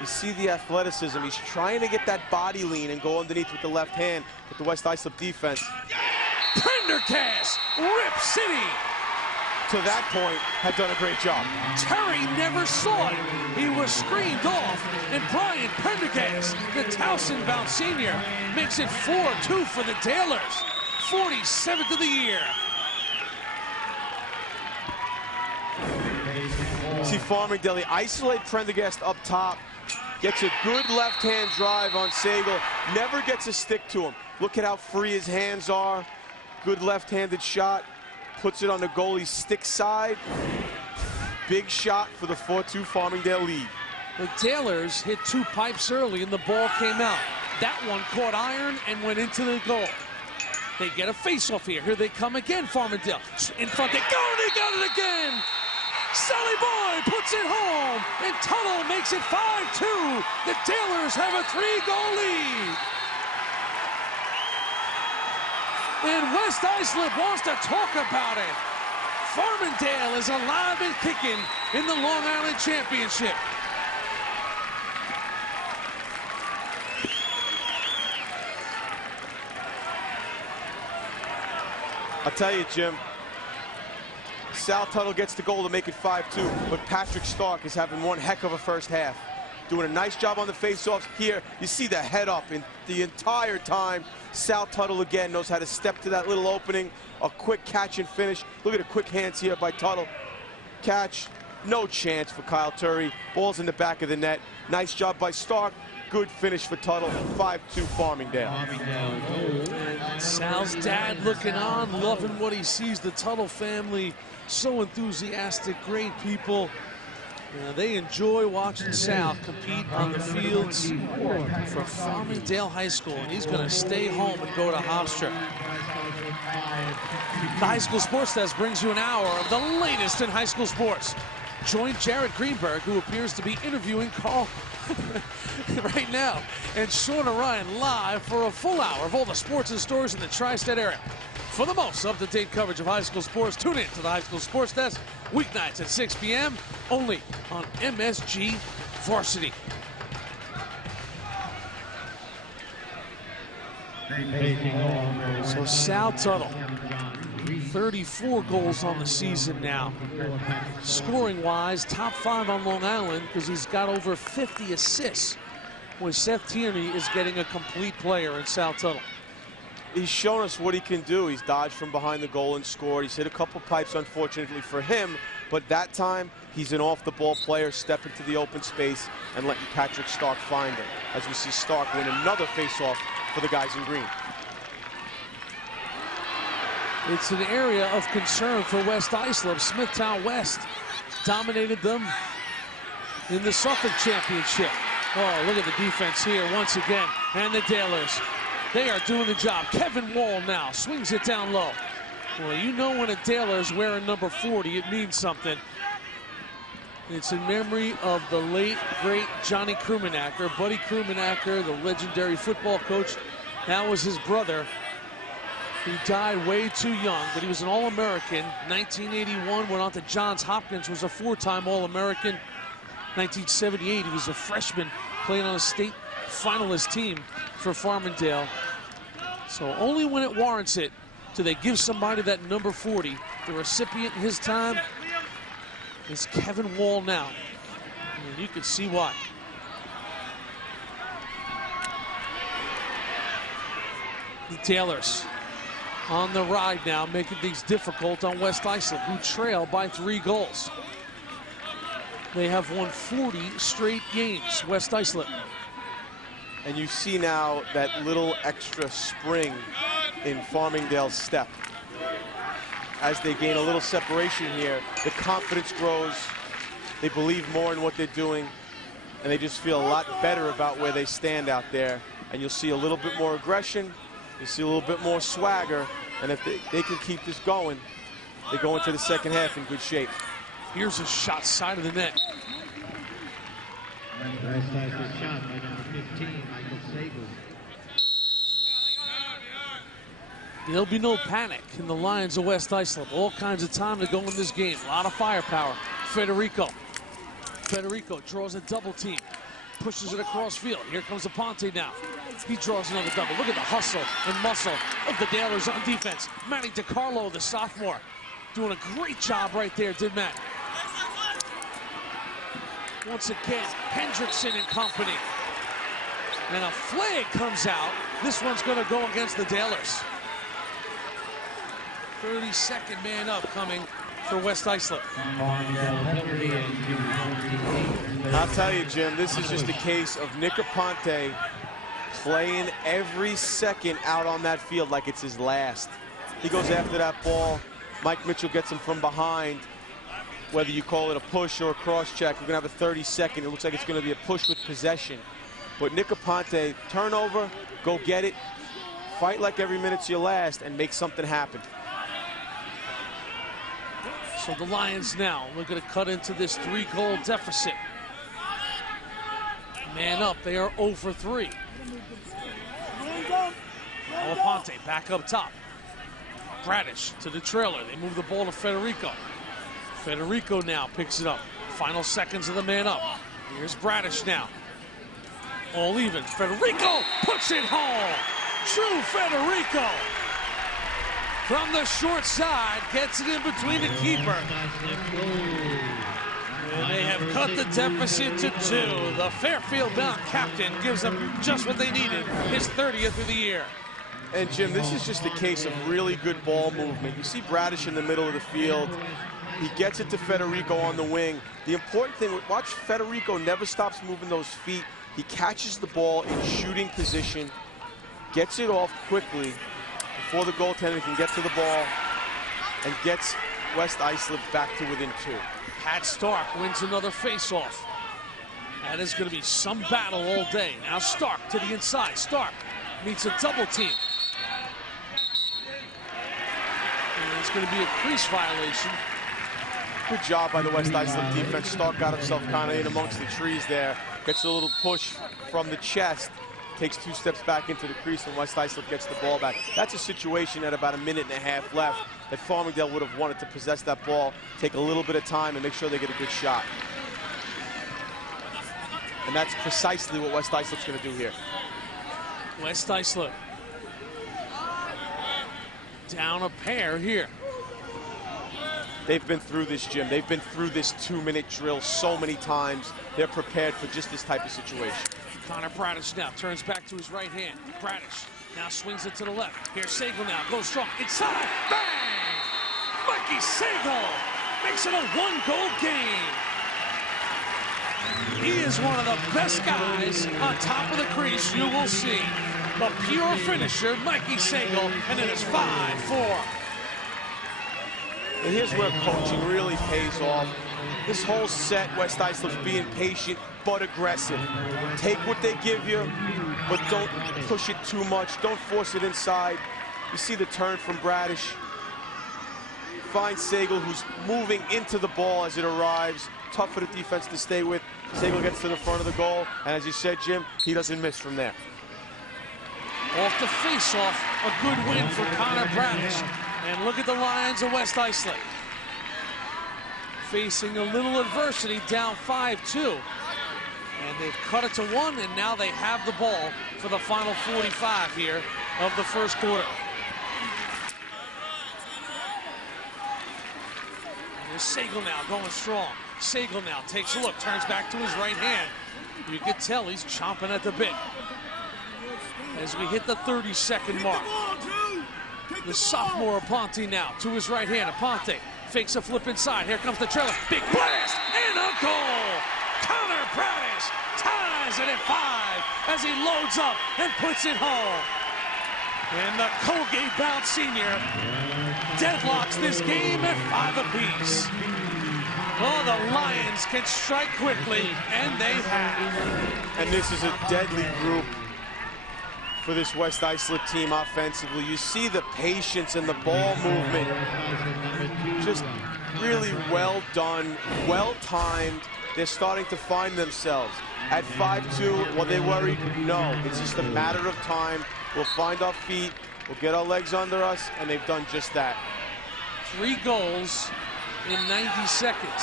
You see the athleticism. He's trying to get that body lean and go underneath with the left hand with the West Islip defense. Prendergast, Rip City. To that point, had done a great job. Terry never saw it. He was screened off, and Brian Prendergast, the Towson-bound senior, makes it 4-2 for the Dalers. 47th of the year. See Farmingdale, he isolate Prendergast up top, gets a good left-hand drive on Sagal, never gets a stick to him. Look at how free his hands are. Good left-handed shot. Puts it on the goalie's stick side. Big shot for the 4-2 Farmingdale lead. The Dalers hit two pipes early and the ball came out. That one caught iron and went into the goal. They get a face-off here. Here they come again, Farmingdale. In front, they go, and they got it again! Sally Boy puts it home, and Tuttle makes it 5-2. The Dalers have a 3-goal lead. And West Islip wants to talk about it. Farmingdale is alive and kicking in the Long Island Championship. I'll tell you, Jim, Sal Tuttle gets the goal to make it 5-2, but Patrick Stark is having one heck of a first half. Doing a nice job on the face-offs. Here, you see the head up in the entire time. Sal Tuttle again knows how to step to that little opening. A quick catch and finish. Look at the quick hands here by Tuttle. Catch, no chance for Kyle Turry. Ball's in the back of the net. Nice job by Stark. Good finish for Tuttle. 5-2 Farmingdale. Sal's dad looking on, loving what he sees. The Tuttle family, so enthusiastic, great people. They enjoy watching Sal compete on the fields for Farmingdale High School, and he's going to stay home and go to Hofstra. The High School Sports Desk brings you an hour of the latest in high school sports. Join Jared Greenberg, who appears to be interviewing Carl right now, and Sean Ryan live for a full hour of all the sports and stories in the tri-state area. For the most up-to-date coverage of high school sports, tune in to the High School Sports Desk, weeknights at 6 p.m., only on MSG Varsity. So Sal Tuttle, 34 goals on the season now. Scoring-wise, top 5 on Long Island because he's got over 50 assists. Boy, Seth Tierney is getting a complete player in South Tuttle. He's shown us what he can do. He's dodged from behind the goal and scored. He's hit a couple pipes, unfortunately for him, but that time he's an off-the-ball player, step into the open space and letting Patrick Stark find him. As we see Stark win another face-off for the guys in green. It's an area of concern for West Islip. Smithtown West dominated them in the Suffolk Championship. Oh, look at the defense here once again. And the Dalers, they are doing the job. Kevin Wall now swings it down low. Well, you know when a Daler's wearing number 40, it means something. It's in memory of the late, great Johnny Krumenacker. Buddy Krumenacker, the legendary football coach. That was his brother, who died way too young, but he was an All-American. 1981, went on to Johns Hopkins, was a 4-time All-American. 1978, he was a freshman, playing on a state finalist team for Farmingdale. So only when it warrants it do they give somebody that number 40. The recipient in his time is Kevin Wall now. And you can see why. The Taylors on the ride now, making things difficult on West Islip, who trail by 3 goals. They have won 40 straight games, West Islip. And you see now that little extra spring in Farmingdale's step. As they gain a little separation here, the confidence grows. They believe more in what they're doing, and they just feel a lot better about where they stand out there. And you'll see a little bit more aggression. You'll see a little bit more swagger. And if they can keep this going, they go into the second half in good shape. Here's a shot, side of the net. Shot by number 15, Michael Sabel. There'll be no panic in the Lions of West Islip. All kinds of time to go in this game. A lot of firepower. Federico draws a double team. Pushes it across field. Here comes Aponte now. He draws another double. Look at the hustle and muscle of the Dalers on defense. Manny DiCarlo, the sophomore, doing a great job right there, did Matt. Once again, Hendrickson and company. And a flag comes out. This one's going to go against the Dalers. 32nd man up coming for West Islip. I'll tell you, Jim, this is just a case of Nick Aponte playing every second out on that field like it's his last. He goes after that ball. Mike Mitchell gets him from behind. Whether you call it a push or a cross check, we're going to have a 32nd. It looks like it's going to be a push with possession. But Nick Aponte, turnover, go get it, fight like every minute's your last, and make something happen. So the Lions now looking to cut into this 3-goal deficit. Man up, they are 0 for 3. Aponte back up top. Bradish to the trailer. They move the ball to Federico. Federico now picks it up. Final seconds of the man up. Here's Bradish now. All even. Federico puts it home. True Federico. From the short side, gets it in between the keeper. And they have cut the deficit to 2. The Fairfield-bound captain gives them just what they needed. His 30th of the year. And Jim, this is just a case of really good ball movement. You see Bradish in the middle of the field. He gets it to Federico on the wing. The important thing, watch Federico never stops moving those feet. He catches the ball in shooting position, gets it off quickly before the goaltender can get to the ball, and gets West Islip back to within 2. Pat Stark wins another face-off. That is going to be some battle all day. Now Stark to the inside. Stark meets a double team. And it's going to be a crease violation. Good job by the West Islip defense. Stark got himself kind of in amongst the trees there. Gets a little push from the chest. Takes 2 steps back into the crease, and West Islip gets the ball back. That's a situation at about 1.5 minutes left that Farmingdale would have wanted to possess that ball, take a little bit of time, and make sure they get a good shot. And that's precisely what West Islip's going to do here. West Islip down a pair here. They've been through this, Jim. They've been through this 2-minute drill so many times. They're prepared for just this type of situation. Connor Bradish now turns back to his right hand. Bradish now swings it to the left. Here's Sagal now, goes strong, inside, bang! Mikey Sagal makes it a 1-goal game. He is one of the best guys on top of the crease you will see. The pure finisher, Mikey Sagal, and it is 5-4. And here's where coaching really pays off. This whole set, West Islip's being patient but aggressive. Take what they give you, but don't push it too much. Don't force it inside. You see the turn from Bradish. Finds Sagal, who's moving into the ball as it arrives. Tough for the defense to stay with. Sagal gets to the front of the goal, and as you said, Jim, he doesn't miss from there. Off the face-off, a good win for Connor Bradish. And look at the Lions of West Islip. Facing a little adversity, down 5-2. And they've cut it to 1, and now they have the ball for the final 45 here of the first quarter. There's Sagal now going strong. Sagal now takes a look, turns back to his right hand. You can tell he's chomping at the bit. As we hit the 30-second mark. The sophomore Aponte now to his right hand. Aponte fakes a flip inside. Here comes the trailer. Big blast and a goal. Connor Bradish ties it at 5 as he loads up and puts it home. And the Colgate-bound senior deadlocks this game at 5 apiece. Oh, the Lions can strike quickly, and they have. And this is a deadly group for this West Islip team offensively. You see the patience and the ball movement. Just really well done, well timed. They're starting to find themselves. At 5-2, will they worry? No, it's just a matter of time. We'll find our feet, we'll get our legs under us, and they've done just that. 3 goals in 90 seconds.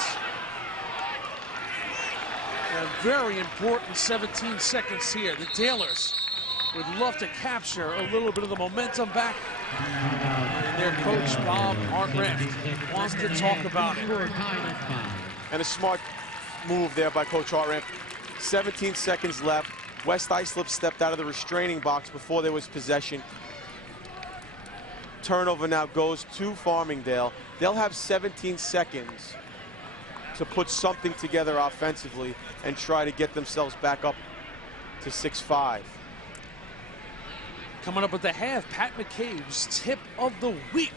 A very important 17 seconds here. The Taylors would love to capture a little bit of the momentum back. And their coach, Bob Hartranft, wants to talk about it. And a smart move there by Coach Hartranft. 17 seconds left. West Islip stepped out of the restraining box before there was possession. Turnover now goes to Farmingdale. They'll have 17 seconds to put something together offensively and try to get themselves back up to 6-5. Coming up at the half, Pat McCabe's tip of the week.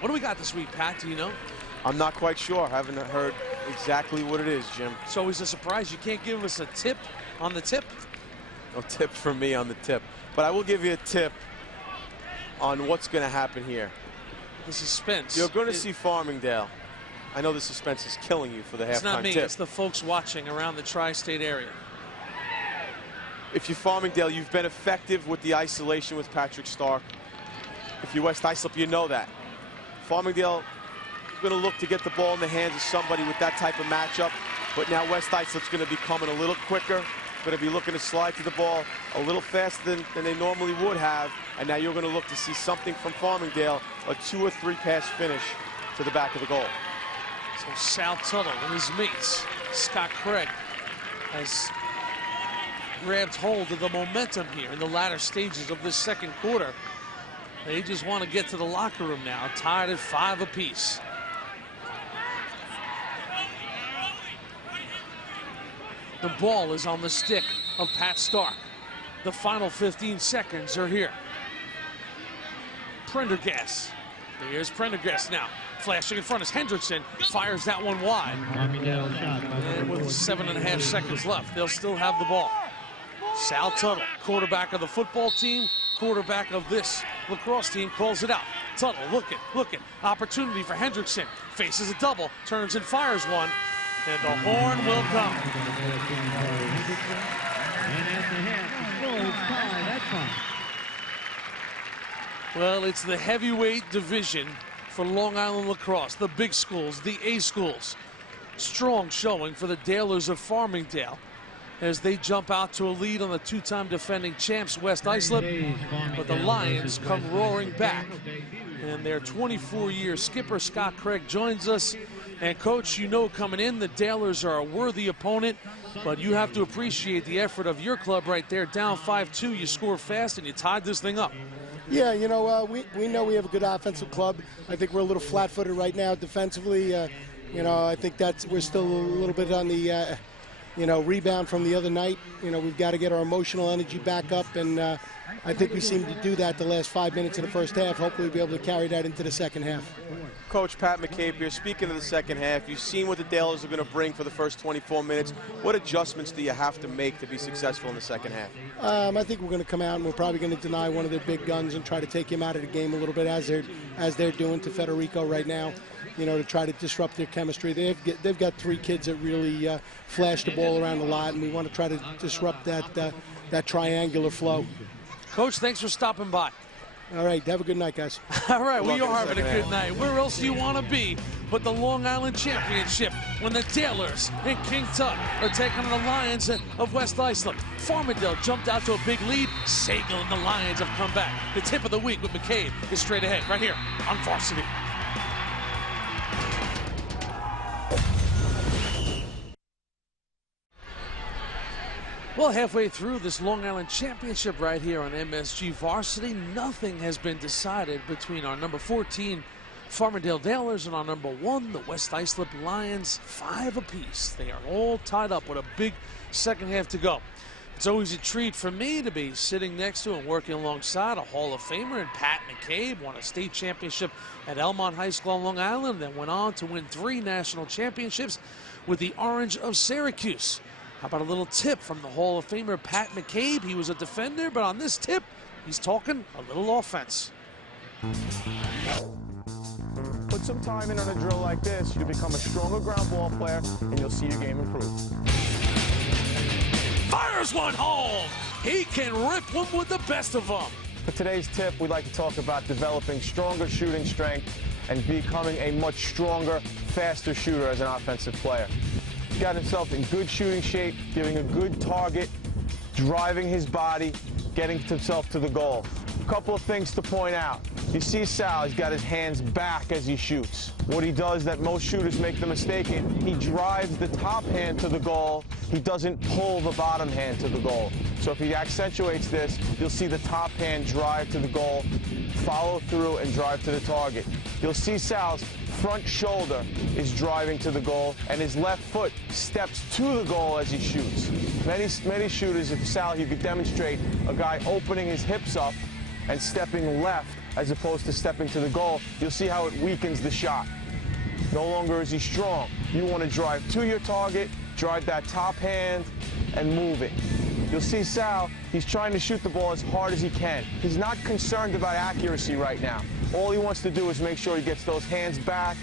What do we got this week, Pat? Do you know? I'm not quite sure. I haven't heard exactly what it is, Jim. It's always a surprise. You can't give us a tip on the tip? No tip from me on the tip. But I will give you a tip on what's going to happen here. The suspense. You're going to see Farmingdale. I know the suspense is killing you for the halftime tip. It's not me. It's the folks watching around the tri-state area. If you're Farmingdale, you've been effective with the isolation with Patrick Stark. If you're West Islip, you know that. Farmingdale going to look to get the ball in the hands of somebody with that type of matchup. But now West Islip's going to be coming a little quicker. Going to be looking to slide to the ball a little faster than they normally would have. And now you're going to look to see something from Farmingdale, a 2 or 3 pass finish to the back of the goal. So Sal Tuttle and his mates, Scott Craig, has grabbed hold of the momentum here in the latter stages of this second quarter. They just want to get to the locker room now, tied at 5 apiece. The ball is on the stick of Pat Stark. The final 15 seconds are here. Prendergast. Here's Prendergast now. Flashing in front is Hendrickson. Fires that one wide. And with 7.5 seconds left, they'll still have the ball. Sal Tuttle, quarterback of the football team, quarterback of this lacrosse team, calls it out. Tuttle looking. Opportunity for Hendrickson. Faces a double, turns and fires one. And the horn will come. Well, it's the heavyweight division for Long Island lacrosse, the big schools, the A schools. Strong showing for the Dalers of Farmingdale as they jump out to a lead on the 2-time defending champs West Islip. But the Lions come roaring back and their 24-year skipper, Scott Craig, joins us. And, Coach, you know coming in, the Dalers are a worthy opponent, but you have to appreciate the effort of your club right there. Down 5-2, you score fast, and you tied this thing up. Yeah, you know, we know we have a good offensive club. I think we're a little flat-footed right now defensively. You know, I think we're still a little bit on the, you know, rebound from the other night. You know, we've got to get our emotional energy back up, and I think we seem to do that the last 5 minutes of the first half. Hopefully we'll be able to carry that into the second half. Coach Pat McCabe here. Speaking of the second half, you've seen what the Dalers are going to bring for the first 24 minutes. What adjustments do you have to make to be successful in the second half? I think we're going to come out and we're probably going to deny one of their big guns and try to take him out of the game a little bit, as they're doing to Federico right now. You know, to try to disrupt their chemistry. They've got 3 kids that really flash the ball around a lot, and we want to try to disrupt that triangular flow. Coach, thanks for stopping by. All right, have a good night, guys. All right, we are having a good night. Where else do you want to be but the Long Island Championship when the Dalers and King Tut are taking on the Lions of West Islip? Farmingdale jumped out to a big lead. Sagal and the Lions have come back. The tip of the week with McCabe is straight ahead right here on Varsity. Well, halfway through this Long Island Championship right here on MSG Varsity, nothing has been decided between our number 14 Farmingdale Dalers and our number 1, the West Islip Lions, 5 apiece. They are all tied up with a big second half to go. It's always a treat for me to be sitting next to and working alongside a Hall of Famer, and Pat McCabe won a state championship at Elmont High School on Long Island, then went on to win 3 national championships with the Orange of Syracuse. How about a little tip from the Hall of Famer Pat McCabe? He was a defender, but on this tip, he's talking a little offense. Put some time in on a drill like this, you'll become a stronger ground ball player, and you'll see your game improve. Fires one home! He can rip one with the best of them. For today's tip, we'd like to talk about developing stronger shooting strength and becoming a much stronger, faster shooter as an offensive player. He got himself in good shooting shape, giving a good target, driving his body, getting himself to the goal. A couple of things to point out. You see Sal, he's got his hands back as he shoots. What he does that most shooters make the mistake in, he drives the top hand to the goal. He doesn't pull the bottom hand to the goal. So if he accentuates this, you'll see the top hand drive to the goal, follow through and drive to the target. You'll see Sal's front shoulder is driving to the goal, and his left foot steps to the goal as he shoots. Many shooters, if Sal, you could demonstrate a guy opening his hips up and stepping left as opposed to stepping to the goal, you'll see how it weakens the shot. No longer is he strong. You want to drive to your target, drive that top hand, and move it. You'll see Sal, he's trying to shoot the ball as hard as he can. He's not concerned about accuracy right now. All he wants to do is make sure he gets those hands back,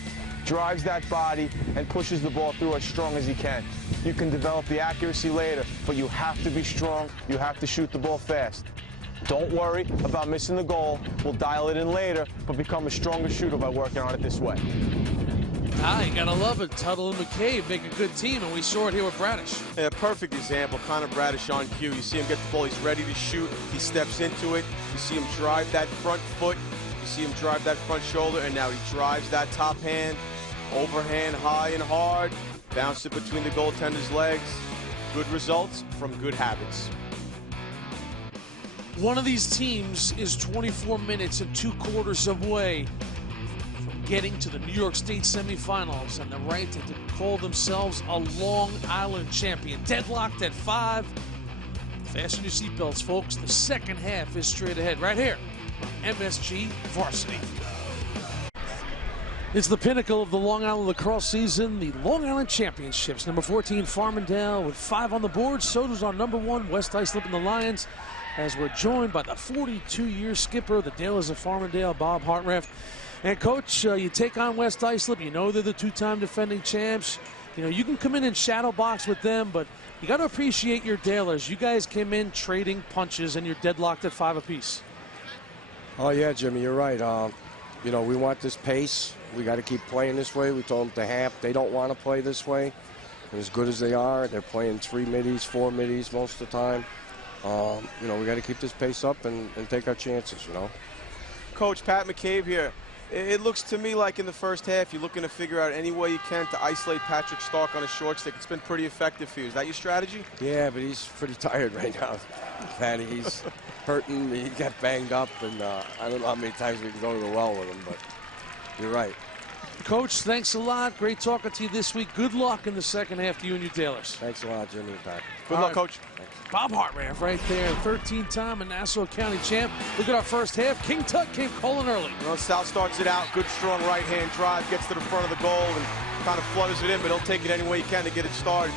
drives that body, and pushes the ball through as strong as he can. You can develop the accuracy later, but you have to be strong. You have to shoot the ball fast. Don't worry about missing the goal. We'll dial it in later, but become a stronger shooter by working on it this way. You gotta love it. Tuttle and McCabe make a good team, and we saw it here with Bradish. Yeah, perfect example. Connor Bradish on cue. You see him get the ball. He's ready to shoot. He steps into it. You see him drive that front foot. You see him drive that front shoulder, and now he drives that top hand, overhand, high and hard, bounce it between the goaltender's legs. Good results from good habits. One of these teams is 24 minutes and 2 quarters away from getting to the New York State semifinals and the right to call themselves a Long Island champion. Deadlocked at 5. Fasten your seatbelts, folks. The second half is straight ahead right here on MSG Varsity. It's the pinnacle of the Long Island lacrosse season, the Long Island Championships. Number 14, Farmingdale with 5 on the board. So does our number 1, West Islip and the Lions, as we're joined by the 42-year skipper, the Dalers of Farmingdale, Bob Hartranft. And, Coach, you take on West Islip. You know they're the 2-time defending champs. You know, you can come in and shadow box with them, but you got to appreciate your Dalers. You guys came in trading punches, and you're deadlocked at 5 apiece. Oh, yeah, Jimmy, you're right. You know, we want this pace. We got to keep playing this way. We told them to half. They don't want to play this way. And as good as they are, they're playing 3 middies, 4 middies most of the time. You know, we got to keep this pace up and take our chances, you know. Coach Pat McCabe here. It looks to me like in the first half, you're looking to figure out any way you can to isolate Patrick Stark on a short stick. It's been pretty effective for you. Is that your strategy? Yeah, but he's pretty tired right now, Patty. He's hurting. He got banged up, and I don't know how many times we can go to the well with him, but you're right. Coach, thanks a lot. Great talking to you this week. Good luck in the second half to you and your Tailors. Thanks a lot, Jimmy and Pat. Good luck, Coach. Thanks. Bob Hartranft right there, 13-time and Nassau County champ. Look at our first half. King Tut came calling early. Well, Sal starts it out. Good, strong right-hand drive. Gets to the front of the goal and kind of flutters it in, but he'll take it any way he can to get it started.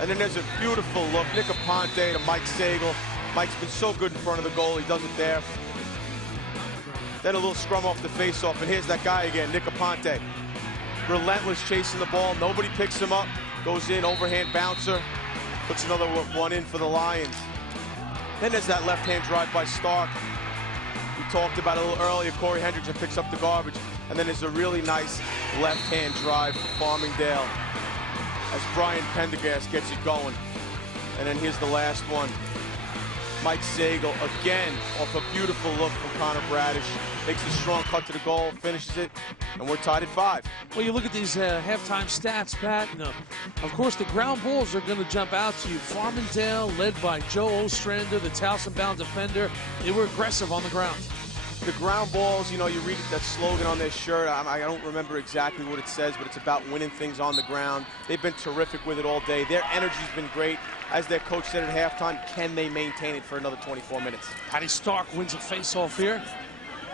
And then there's a beautiful look. Nick Aponte to Mike Sagal. Mike's been so good in front of the goal. He does it there. Then a little scrum off the face-off, and here's that guy again, Nick Aponte. Relentless chasing the ball. Nobody picks him up. Goes in, overhand bouncer. Puts another one in for the Lions. Then there's that left-hand drive by Stark. We talked about it a little earlier. Corey Hendrickson picks up the garbage. And then there's a really nice left-hand drive for Farmingdale as Brian Pendergast gets it going. And then here's the last one. Mike Sagal again off a beautiful look from Connor Bradish. Makes a strong cut to the goal, finishes it, and we're tied at 5. Well, you look at these halftime stats, Pat. And, of course, the ground balls are going to jump out to you. Farmingdale, led by Joe Ostrander, the Towson-bound defender. They were aggressive on the ground. The ground balls, you know, you read that slogan on their shirt. I don't remember exactly what it says, but it's about winning things on the ground. They've been terrific with it all day. Their energy's been great. As their coach said at halftime, can they maintain it for another 24 minutes? Patty Stark wins a face-off here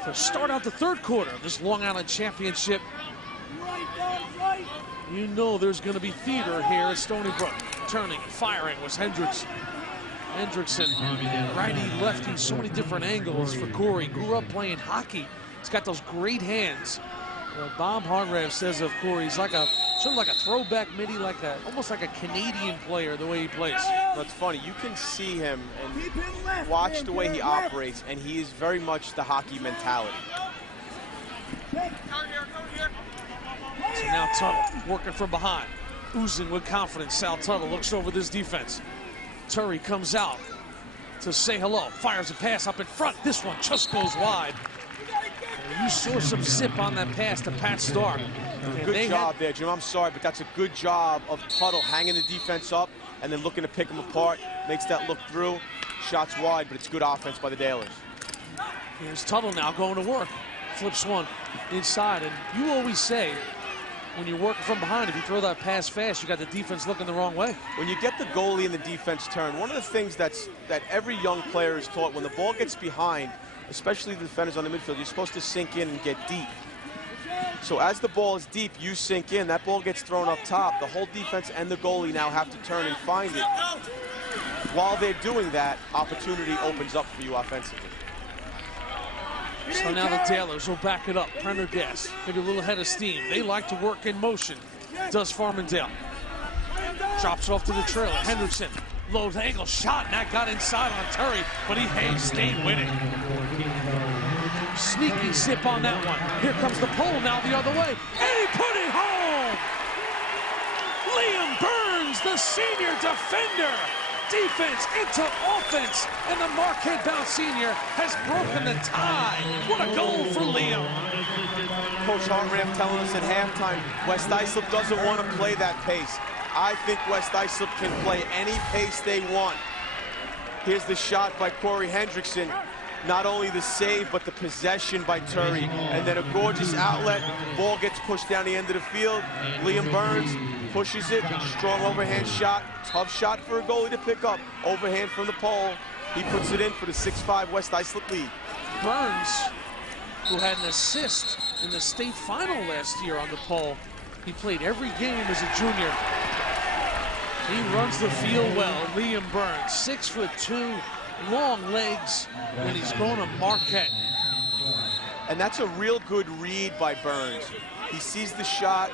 to start out the third quarter of this Long Island Championship. You know there's going to be theater here at Stony Brook. Turning, firing was Hendrickson, righty, lefty, so many different angles for Corey. Grew up playing hockey. He's got those great hands. Bob Hartranft says of Corey, he's like sort of like a throwback midi, almost like a Canadian player, the way he plays. That's funny. You can see him and watch the way he operates, and he is very much the hockey mentality. So now Tuttle working from behind, oozing with confidence. Sal Tuttle looks over this defense. Turry comes out to say hello, fires a pass up in front. This one just goes wide. And you saw some zip on that pass to Pat Stark. Good job there, Jim. I'm sorry, but that's a good job of Tuttle hanging the defense up and then looking to pick them apart. Makes that look through. Shots wide, but it's good offense by the Dalers. Here's Tuttle now going to work. Flips one inside, and you always say, when you're working from behind, if you throw that pass fast, you got the defense looking the wrong way. When you get the goalie and the defense turn, one of the things that every young player is taught, when the ball gets behind, especially the defenders on the midfield, you're supposed to sink in and get deep. So as the ball is deep, you sink in, that ball gets thrown up top. The whole defense and the goalie now have to turn and find it. While they're doing that, opportunity opens up for you offensively. So now the Tailors will back it up. Prendergast, maybe a little head of steam. They like to work in motion. Does Farmingdale. Drops off to the trailer. Hendrickson, low angle shot, and that got inside on Turry, but he stayed with it. Sneaky zip on that one. Here comes the pole now the other way, and he put it home! Liam Burns, the senior defender. Defense into offense, and the Marquette-bound senior has broken the tie. What a goal for Liam. Coach Hartranft telling us at halftime, West Islip doesn't want to play that pace. I think West Islip can play any pace they want. Here's the shot by Corey Hendrickson. Not only the save, but the possession by Turry. And then a gorgeous outlet. Ball gets pushed down the end of the field. Liam Burns pushes it. Strong overhand shot. Tough shot for a goalie to pick up. Overhand from the pole. He puts it in for the 6-5 West Islip lead. Burns, who had an assist in the state final last year on the pole. He played every game as a junior. He runs the field well. Liam Burns, 6'2", long legs, when he's going to Marquette. And that's a real good read by Burns. He sees the shot,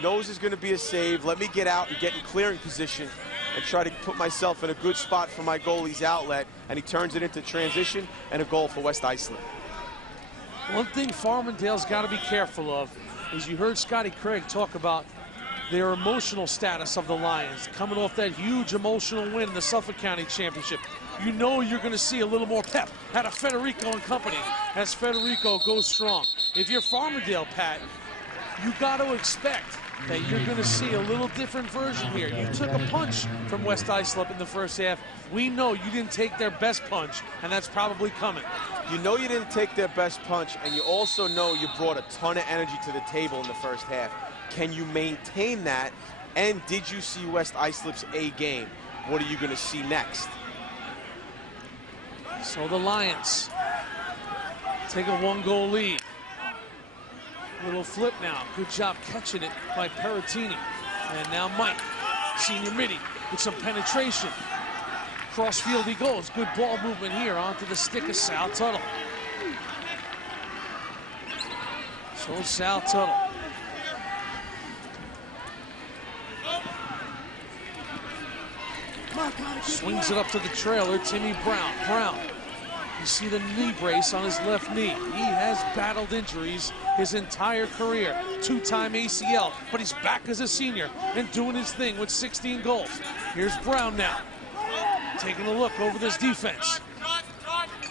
knows it's going to be a save. Let me get out and get in clearing position and try to put myself in a good spot for my goalie's outlet. And he turns it into transition and a goal for West Islip. One thing Farmingdale's got to be careful of is you heard Scotty Craig talk about their emotional status of the Lions, coming off that huge emotional win in the Suffolk County Championship. You know you're going to see a little more pep out of Federico and company as Federico goes strong. If you're Farmingdale, Pat, you got to expect that you're going to see a little different version here. You took a punch from West Islip in the first half. We know you didn't take their best punch, and that's probably coming. You know you didn't take their best punch, and you also know you brought a ton of energy to the table in the first half. Can you maintain that? And did you see West Islip's A game? What are you going to see next? So the Lions take a 1-goal lead. Little flip now. Good job catching it by Peratini. And now Mike, senior midi, with some penetration. Crossfield he goes. Good ball movement here onto the stick of Sal Tuttle. So Sal Tuttle. Swings it up to the trailer, Timmy Brown. Brown, you see the knee brace on his left knee. He has battled injuries his entire career. 2-time ACL, but he's back as a senior and doing his thing with 16 goals. Here's Brown now, taking a look over this defense.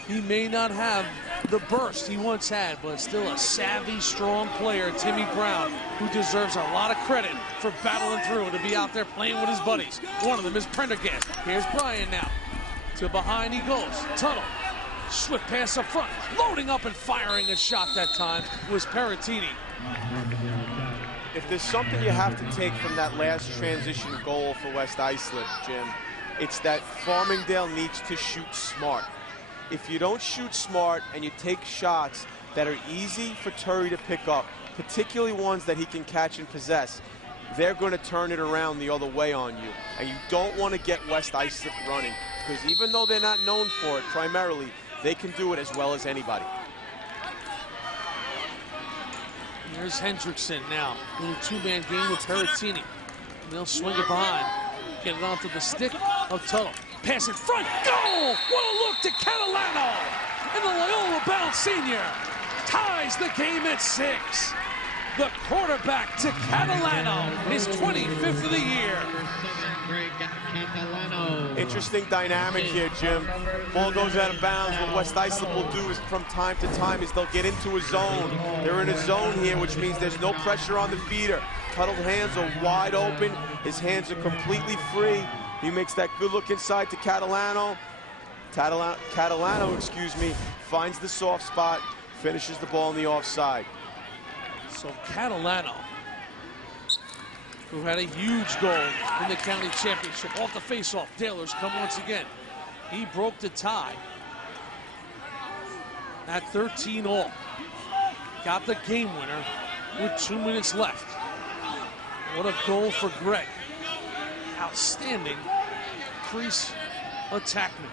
He may not have the burst he once had, but still a savvy, strong player, Timmy Brown, who deserves a lot of credit for battling through and to be out there playing with his buddies. One of them is Prendergast. Here's Brian now. To behind he goes. Tuttle. Swift pass up front. Loading up and firing a shot that time was Peratini. If there's something you have to take from that last transition goal for West Islip, Jim, it's that Farmingdale needs to shoot smart. If you don't shoot smart and you take shots that are easy for Turry to pick up, particularly ones that he can catch and possess, they're going to turn it around the other way on you. And you don't want to get West Islip running, because even though they're not known for it primarily, they can do it as well as anybody. Here's Hendrickson now. Little two-man game with Peratini. They'll swing it behind. Get it onto the stick of Tuttle. Pass in front. Goal! What a look to Catalano! And the Loyola-bound senior ties the game at 6. The quarterback to Catalano, his 25th of the year. Interesting dynamic here, Jim. Ball goes out of bounds. What West Islip will do is from time to time is they'll get into a zone. They're in a zone here, which means there's no pressure on the feeder. Tuttle's hands are wide open. His hands are completely free. He makes that good look inside to Catalano. Catalano, excuse me, finds the soft spot, finishes the ball on the offside. So Catalano, who had a huge goal in the county championship, off the faceoff. Dailers come once again. He broke the tie at 13-all. Got the game winner with 2 minutes left. What a goal for Greg. Outstanding crease attackman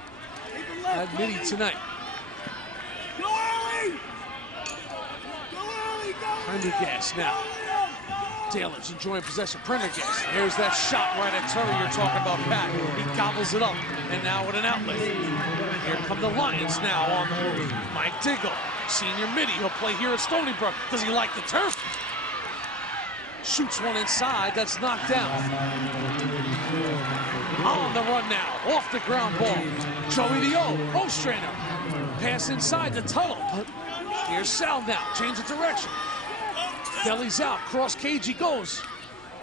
at midi tonight. Prendergast now. Taylor's enjoying possession. Prendergast. Here's that shot right at Turry you're talking about, Pat. He gobbles it up, and now with an outlet. Here come the Lions now on the move. Mike Diggle, senior midi. He'll play here at Stony Brook. Does he like the turf? Shoots one inside. That's knocked down. On the run now. Off the ground ball. Joey the Ostrander. Pass inside to Tuttle. But here's Sal now. Change of direction. Belly's out. Cross cage he goes.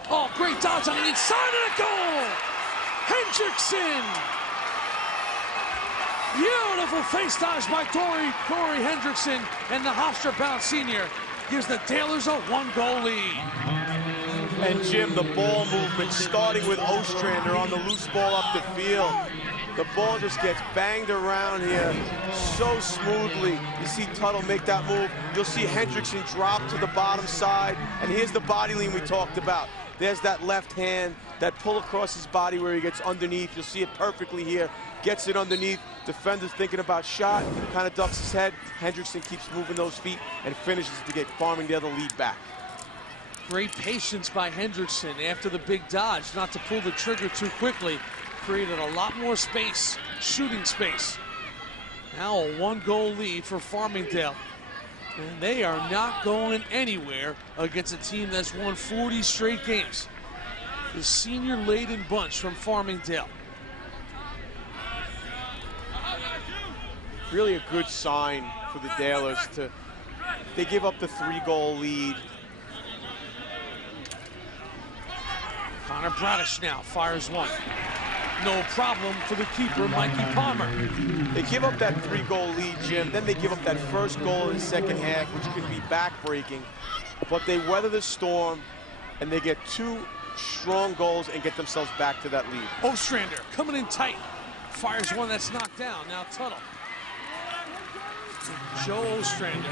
Oh, great dodge on the inside and a goal! Hendrickson! Beautiful face dodge by Corey Hendrickson, and the Hofstra-bound senior gives the Tailors a 1-goal lead. And Jim, the ball movement starting with Ostrander on the loose ball up the field. The ball just gets banged around here so smoothly. You see Tuttle make that move. You'll see Hendrickson drop to the bottom side. And here's the body lean we talked about. There's that left hand, that pull across his body where he gets underneath. You'll see it perfectly here. Gets it underneath. Defender's thinking about shot, kind of ducks his head. Hendrickson keeps moving those feet and finishes to get Farmingdale the lead back. Great patience by Hendrickson after the big dodge, not to pull the trigger too quickly. Created a lot more space, shooting space. Now a 1-goal lead for Farmingdale. And they are not going anywhere against a team that's won 40 straight games. the senior-laden bunch from Farmingdale. Really a good sign for the Dalers. They give up the 3-goal lead. Connor Bradish now fires one. No problem for the keeper, Mikey Palmer. They give up that 3-goal lead, Jim. Then they give up that first goal in the second half, which could be back-breaking. But they weather the storm, and they get 2 strong goals and get themselves back to that lead. Ostrander coming in tight. Fires one that's knocked down. Now Tuttle. Joe Ostrander.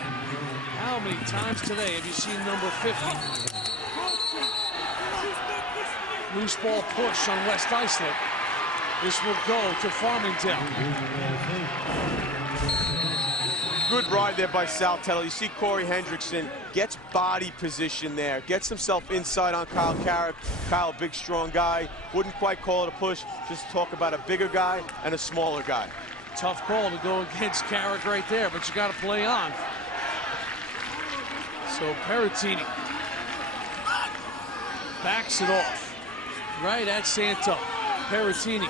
How many times today have you seen number 50? Loose ball push on West Islip. This will go to Farmingdale. Good ride there by Sal Tuttle. You see Corey Hendrickson gets body position there, gets himself inside on Kyle Carrick. Kyle, big, strong guy. Wouldn't quite call it a push. Just talk about a bigger guy and a smaller guy. Tough call to go against Carrick right there, but you got to play on. So Peratini backs it off right at Santo. Peratini,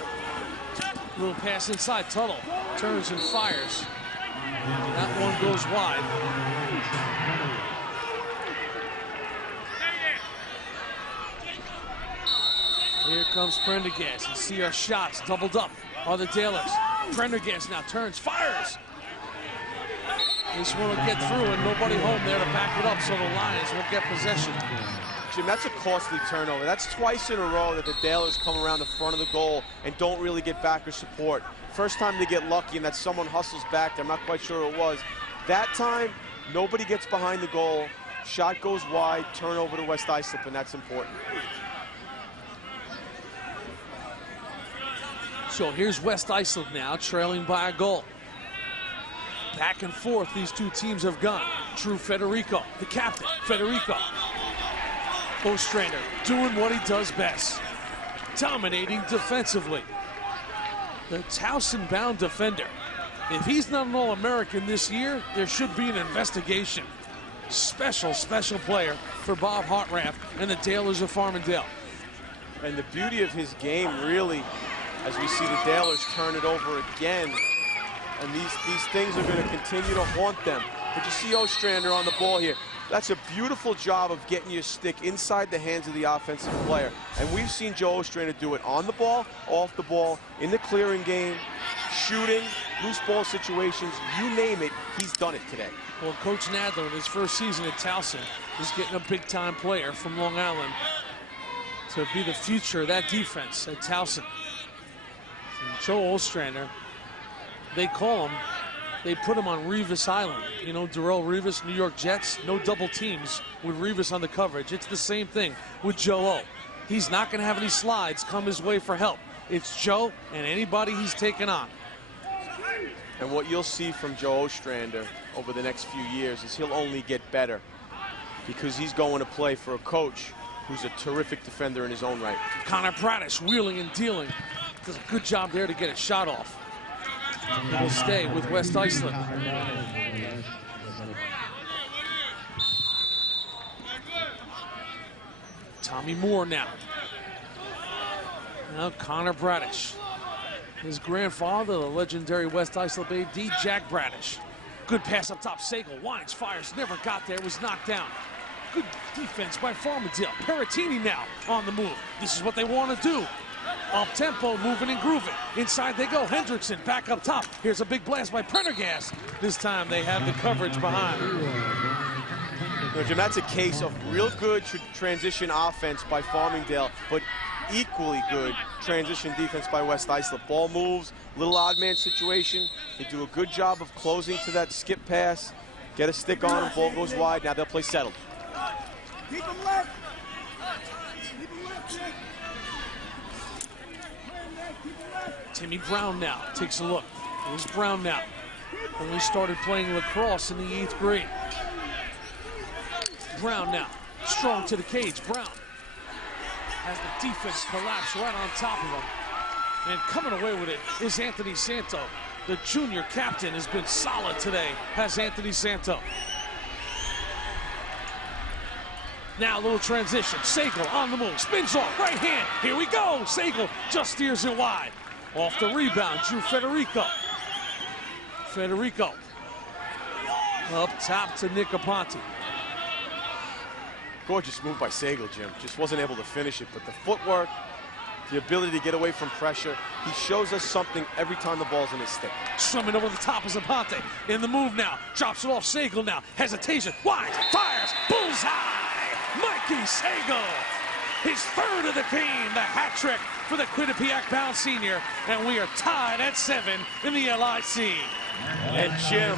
little pass inside. Tuttle turns and fires. That one goes wide. Here comes Prendergast. You see our shots doubled up are the Dalers. Prendergast now turns, fires. This one will get through and nobody home there to back it up, so the Lions will get possession. Jim, that's a costly turnover. That's twice in a row that the Dalers come around the front of the goal and don't really get backer support. First time they get lucky and that someone hustles back. I'm not quite sure who it was. That time, nobody gets behind the goal. Shot goes wide, turnover to West Islip, and that's important. So here's West Islip now, trailing by a goal. Back and forth these two teams have gone. Drew Federico, the captain, Federico. Ostrander doing what he does best, dominating defensively. The Towson-bound defender. If he's not an All-American this year, there should be an investigation. Special, special player for Bob Hartranft and the Dalers of Farmingdale. And the beauty of his game, really, as we see the Dalers turn it over again, and these things are going to continue to haunt them. But you see Ostrander on the ball here. That's a beautiful job of getting your stick inside the hands of the offensive player. And we've seen Joe Ostrander do it on the ball, off the ball, in the clearing game, shooting, loose ball situations, you name it, he's done it today. Well, Coach Nadler in his first season at Towson is getting a big-time player from Long Island to be the future of that defense at Towson. And Joe Ostrander, they put him on Revis Island. You know, Darrell Revis, New York Jets, no double teams with Revis on the coverage. It's the same thing with Joe O. He's not going to have any slides come his way for help. It's Joe and anybody he's taken on. And what you'll see from Joe Ostrander over the next few years is he'll only get better because he's going to play for a coach who's a terrific defender in his own right. Connor Bradish wheeling and dealing. Does a good job there to get a shot off. He will stay with West Islip. Tommy Moore now. Now Connor Bradish. His grandfather, the legendary West Islip AD, Jack Bradish. Good pass up top. Sagal winds, fires, never got there, was knocked down. Good defense by Farmingdale. Peratini now on the move. This is what they want to do. Up-tempo, moving and grooving. Inside they go. Hendrickson back up top. Here's a big blast by Prendergast. This time they have the coverage behind. Jim, that's a case of real good transition offense by Farmingdale, but equally good transition defense by West Islip. Ball moves, little odd man situation. They do a good job of closing to that skip pass. Get a stick on him, ball goes wide. Now they'll play settled. Keep him left. Keep him left. Timmy Brown now takes a look. Here's Brown now. Only started playing lacrosse in the 8th grade. Brown now, strong to the cage. Brown has the defense collapse right on top of him. And coming away with it is Anthony Santo. The junior captain has been solid today, has Anthony Santo. Now a little transition. Sagal on the move. Spins off. Right hand. Here we go. Sagal just steers it wide. Off the rebound. Drew Federico. Federico. Up top to Nick Aponte. Gorgeous move by Sagal, Jim. Just wasn't able to finish it, but the footwork, the ability to get away from pressure, he shows us something every time the ball's in his stick. Swimming over the top is Aponte. In the move now. Drops it off Sagal now. Hesitation. Wide. Fires. Bullseye. Mikey Sagal. His third of the game. The hat trick for the Quinnipiac-bound senior. And we are tied at 7 in the LIC. And Jim,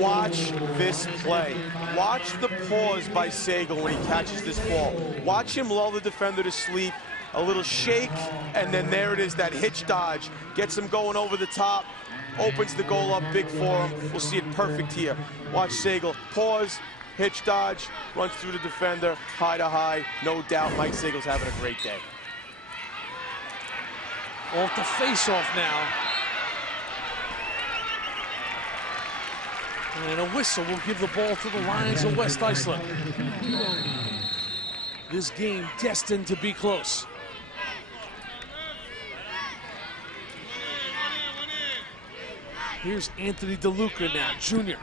watch this play. Watch the pause by Sagal when he catches this ball. Watch him lull the defender to sleep. A little shake, and then there it is, that hitch dodge. Gets him going over the top, opens the goal up big for him. We'll see it perfect here. Watch Sagal, pause, hitch dodge, runs through the defender, high to high. No doubt Mike Sagal's having a great day. Off the face-off now. And a whistle will give the ball to the Lions of West Islip. This game destined to be close. Here's Anthony DeLuca now, junior.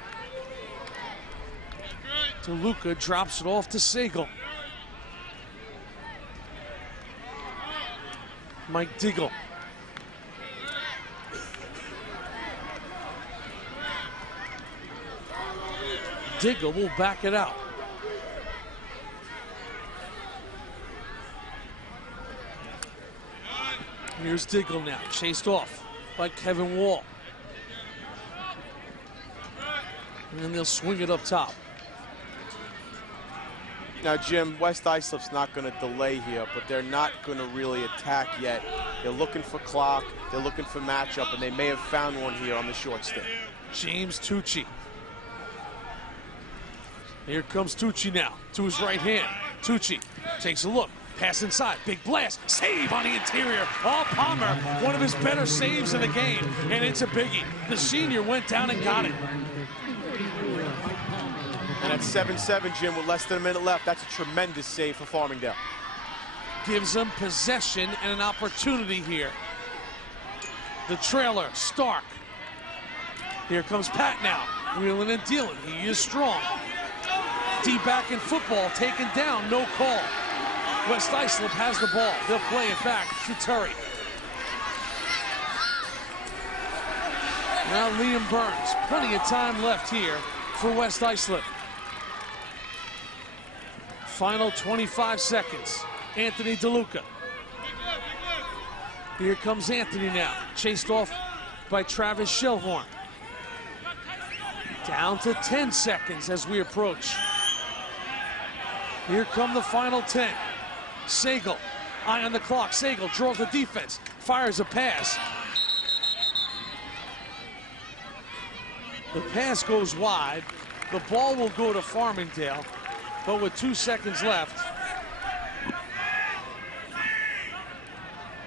DeLuca drops it off to Sagal. Mike Diggle. Diggle will back it out. Here's Diggle now, chased off by Kevin Wall. And then they'll swing it up top. Now, Jim, West Islip's not going to delay here, but they're not going to really attack yet. They're looking for clock, they're looking for matchup, and they may have found one here on the short stick. James Tucci. Here comes Tucci now, to his right hand. Tucci takes a look, pass inside, big blast, save on the interior. Oh, Palmer, one of his better saves in the game, and it's a biggie. The senior went down and got it. And at 7-7, Jim, with less than a minute left, that's a tremendous save for Farmingdale. Gives them possession and an opportunity here. The trailer, Stark. Here comes Pat now, wheeling and dealing. He is strong. D-back in football, taken down, no call. West Islip has the ball. They'll play it back to Terry. Now Liam Burns, plenty of time left here for West Islip. Final 25 seconds. Anthony DeLuca. Here comes Anthony now, chased off by Travis Shellhorn. Down to 10 seconds as we approach. Here come the final 10. Sagal, eye on the clock. Sagal draws the defense, fires a pass. The pass goes wide. The ball will go to Farmingdale, but with 2 seconds left,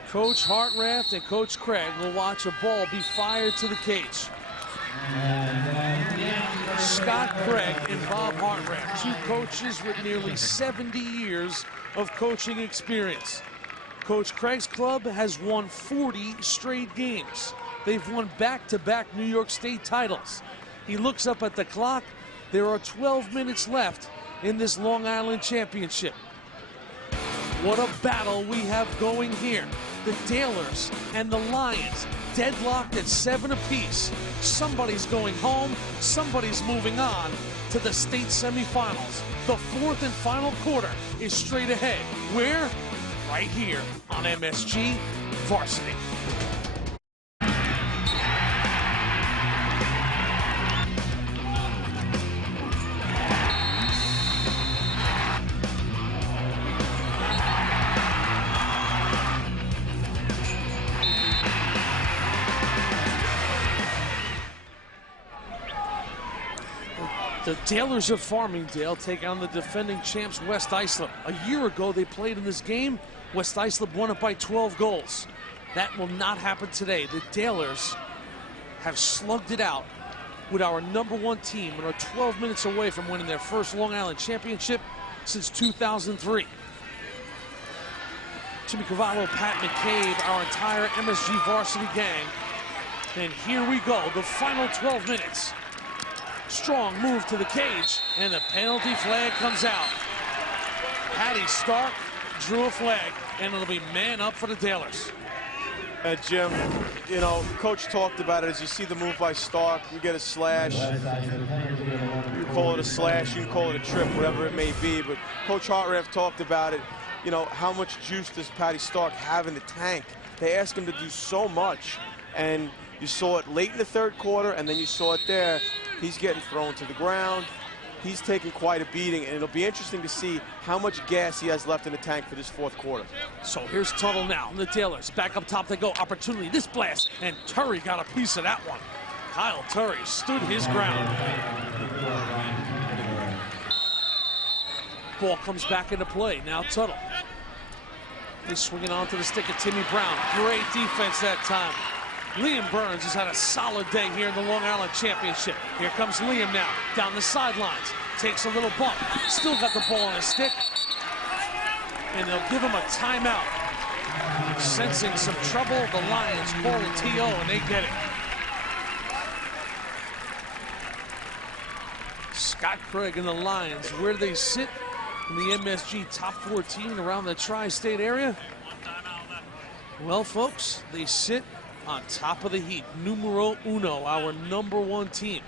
Coach Hartranft and Coach Craig will watch a ball be fired to the cage. Scott Craig and Bob Hartranft, two coaches with nearly 70 years of coaching experience. Coach Craig's club has won 40 straight games. They've won back-to-back New York State titles. He looks up at the clock. There are 12 minutes left in this Long Island championship. What a battle we have going here. The Dalers and the Lions deadlocked at 7 apiece. Somebody's going home, somebody's moving on to the state semifinals. The fourth and final quarter is straight ahead. Where? Right here on MSG Varsity. The Dalers of Farmingdale take on the defending champs West Islip. A year ago they played in this game. West Islip won it by 12 goals. That will not happen today. The Dalers have slugged it out with our #1 team and are 12 minutes away from winning their first Long Island championship. since 2003. Jimmy Cavallo, Pat McCabe, our entire MSG varsity gang. And here we go, the final 12 minutes. Strong move to the cage, and the penalty flag comes out. Patty Stark drew a flag, and it'll be man up for the Dalers. Jim, you know, Coach talked about it. As you see the move by Stark, you get a slash. You call it a slash, you call it a trip, whatever it may be. But Coach Hartranft talked about it. You know, how much juice does Patty Stark have in the tank? They ask him to do so much. And you saw it late in the third quarter, and then you saw it there. He's getting thrown to the ground. He's taking quite a beating, and it'll be interesting to see how much gas he has left in the tank for this fourth quarter. So here's Tuttle now, the Dalers. Back up top they go, opportunity, this blast, and Turry got a piece of that one. Kyle Turry stood his ground. Ball comes back into play, now Tuttle. He's swinging onto the stick of Timmy Brown. Great defense that time. Liam Burns has had a solid day here in the Long Island Championship. Here comes Liam now, down the sidelines. Takes a little bump, still got the ball on his stick. And they'll give him a timeout. Sensing some trouble, the Lions call a TO, and they get it. Scott Craig and the Lions, where do they sit in the MSG top 14 around the tri-state area? Well, folks, they sit on top of the heap, numero uno, our #1 team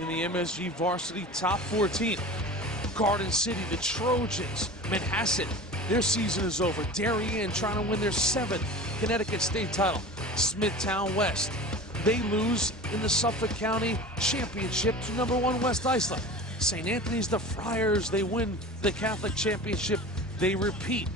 in the MSG varsity top 14. Garden City, the Trojans, Manhasset, their season is over. Darien trying to win their 7th Connecticut state title. Smithtown West, they lose in the Suffolk County Championship to #1 West Islip. St. Anthony's, the Friars, they win the Catholic Championship. They repeat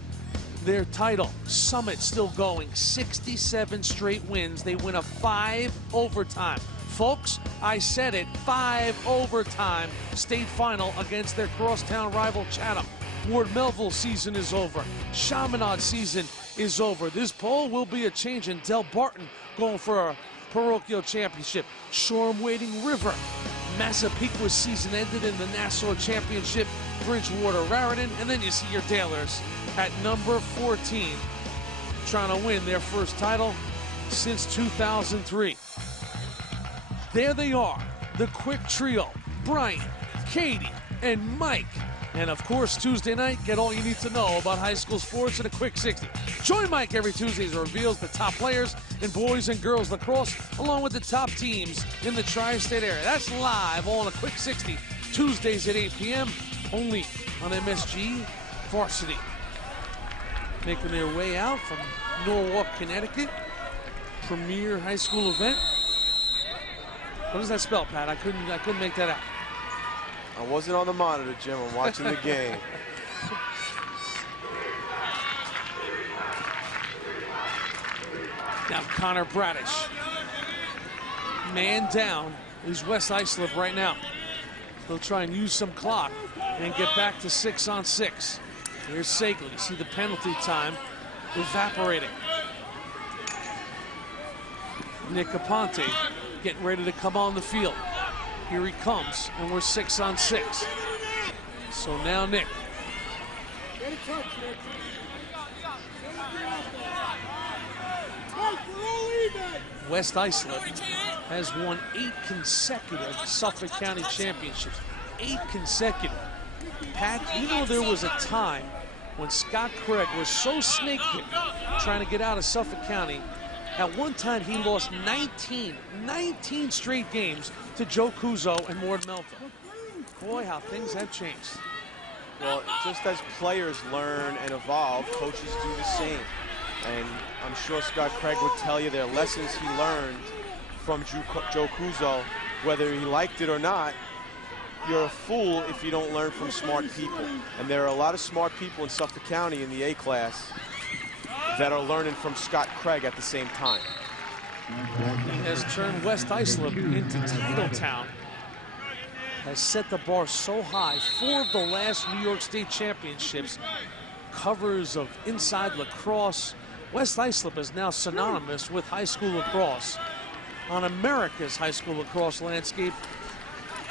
their title. Summit still going, 67 straight wins. They win a 5 overtime. Folks, I said it, 5 overtime state final against their crosstown rival Chatham. Ward Melville season is over. Chaminade season is over. This poll will be a change in Del Barton going for a parochial championship. Shoreham-Wading River. Massapequa season ended in the Nassau Championship. Bridgewater, Raritan, and then you see your Dalers at number 14, trying to win their first title since 2003. There they are, the quick trio, Brian, Katie, and Mike. And of course, Tuesday night, get all you need to know about high school sports in a quick 60. Join Mike every Tuesday as he reveals the top players in boys and girls lacrosse, along with the top teams in the tri-state area. That's live on a quick 60, Tuesdays at 8 p.m., only on MSG Varsity. Making their way out from Norwalk, Connecticut. Premier high school event. What does that spell, Pat? I couldn't make that out. I wasn't on the monitor, Jim. I'm watching the game. Now Connor Bradish. Man down is West Islip right now. They'll try and use some clock and get back to 6-on-6. Here's Sagle. You see the penalty time evaporating. Nick Aponte getting ready to come on the field. Here he comes, and we're 6-on-6. So now Nick. West Islip has won 8 consecutive Suffolk County championships. 8 consecutive. Pat, you know there was a time when Scott Craig was so snake-bitten trying to get out of Suffolk County. At one time, he lost 19 straight games to Joe Cuso and Ward Melville. Boy, how things have changed. Well, just as players learn and evolve, coaches do the same. And I'm sure Scott Craig would tell you there are lessons he learned from Joe Cuso, whether he liked it or not. You're a fool if you don't learn from smart people. And there are a lot of smart people in Suffolk County in the A class that are learning from Scott Craig at the same time. He has turned West Islip into Titletown. Has set the bar so high. 4 of the last New York State championships, covers of Inside Lacrosse. West Islip is now synonymous with high school lacrosse. On America's high school lacrosse landscape,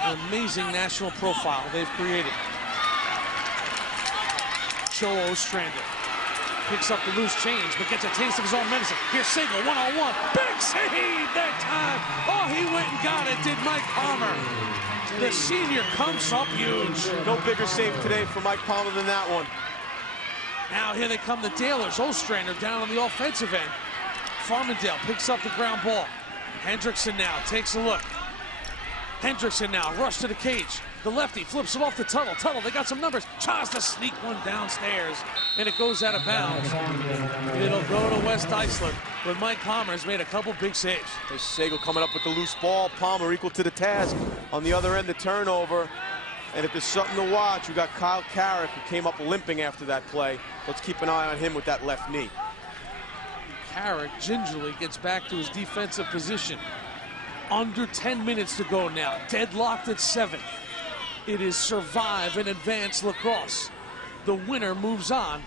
an amazing national profile they've created. Joe Ostrander picks up the loose change, but gets a taste of his own medicine. Here's Segal, one-on-one. Big save that time. Oh, he went and got it, did Mike Palmer. The senior comes up huge. No bigger save today for Mike Palmer than that one. Now here they come, the Dalers. Ostrander down on the offensive end. Farmingdale picks up the ground ball. Hendrickson now takes a look. Hendrickson now, rush to the cage. The lefty flips it off to Tuttle. Tuttle, they got some numbers. Tries to sneak one downstairs, and it goes out of bounds. It'll go to West Islip, but Mike Palmer's made a couple big saves. There's Segal coming up with the loose ball. Palmer equal to the task. On the other end, the turnover. And if there's something to watch, we got Kyle Carrick, who came up limping after that play. Let's keep an eye on him with that left knee. Carrick gingerly gets back to his defensive position. Under 10 minutes to go now. Deadlocked at 7. It is survive and advance lacrosse. The winner moves on